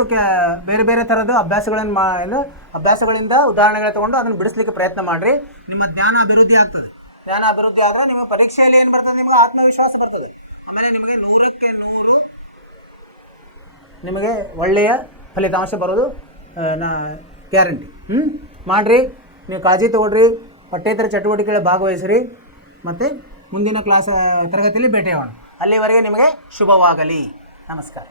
ಬೇರೆ ಬೇರೆ ಥರದ ಅಭ್ಯಾಸಗಳಿಂದ ಉದಾಹರಣೆಗಳು ತೊಗೊಂಡು ಅದನ್ನು ಬಿಡಿಸ್ಲಿಕ್ಕೆ ಪ್ರಯತ್ನ ಮಾಡಿರಿ. ನಿಮ್ಮ ಜ್ಞಾನ ಅಭಿವೃದ್ಧಿ ಆಗ್ತದೆ. ಜ್ಞಾನ ಅಭಿವೃದ್ಧಿ ಆದರೆ ನಿಮ್ಮ ಪರೀಕ್ಷೆಯಲ್ಲಿ ಏನು ಬರ್ತದೆ? ನಿಮಗೆ ಆತ್ಮವಿಶ್ವಾಸ ಬರ್ತದೆ. ಆಮೇಲೆ ನಿಮಗೆ 100ಕ್ಕೆ 100 ನಿಮಗೆ ಒಳ್ಳೆಯ ಫಲಿತಾಂಶ ಬರೋದು ಗ್ಯಾರಂಟಿ. ಮಾಡಿರಿ, ನೀವು ಕಾಳಜಿ ತೊಗೊಳ್ರಿ, ಪಠ್ಯೇತರ ಚಟುವಟಿಕೆಗಳ ಭಾಗವಹಿಸಿರಿ. ಮತ್ತು ಮುಂದಿನ ತರಗತಿಯಲ್ಲಿ ಭೇಟಿಯಾಗೋಣ. ಅಲ್ಲಿವರೆಗೆ ನಿಮಗೆ ಶುಭವಾಗಲಿ. ನಮಸ್ಕಾರ.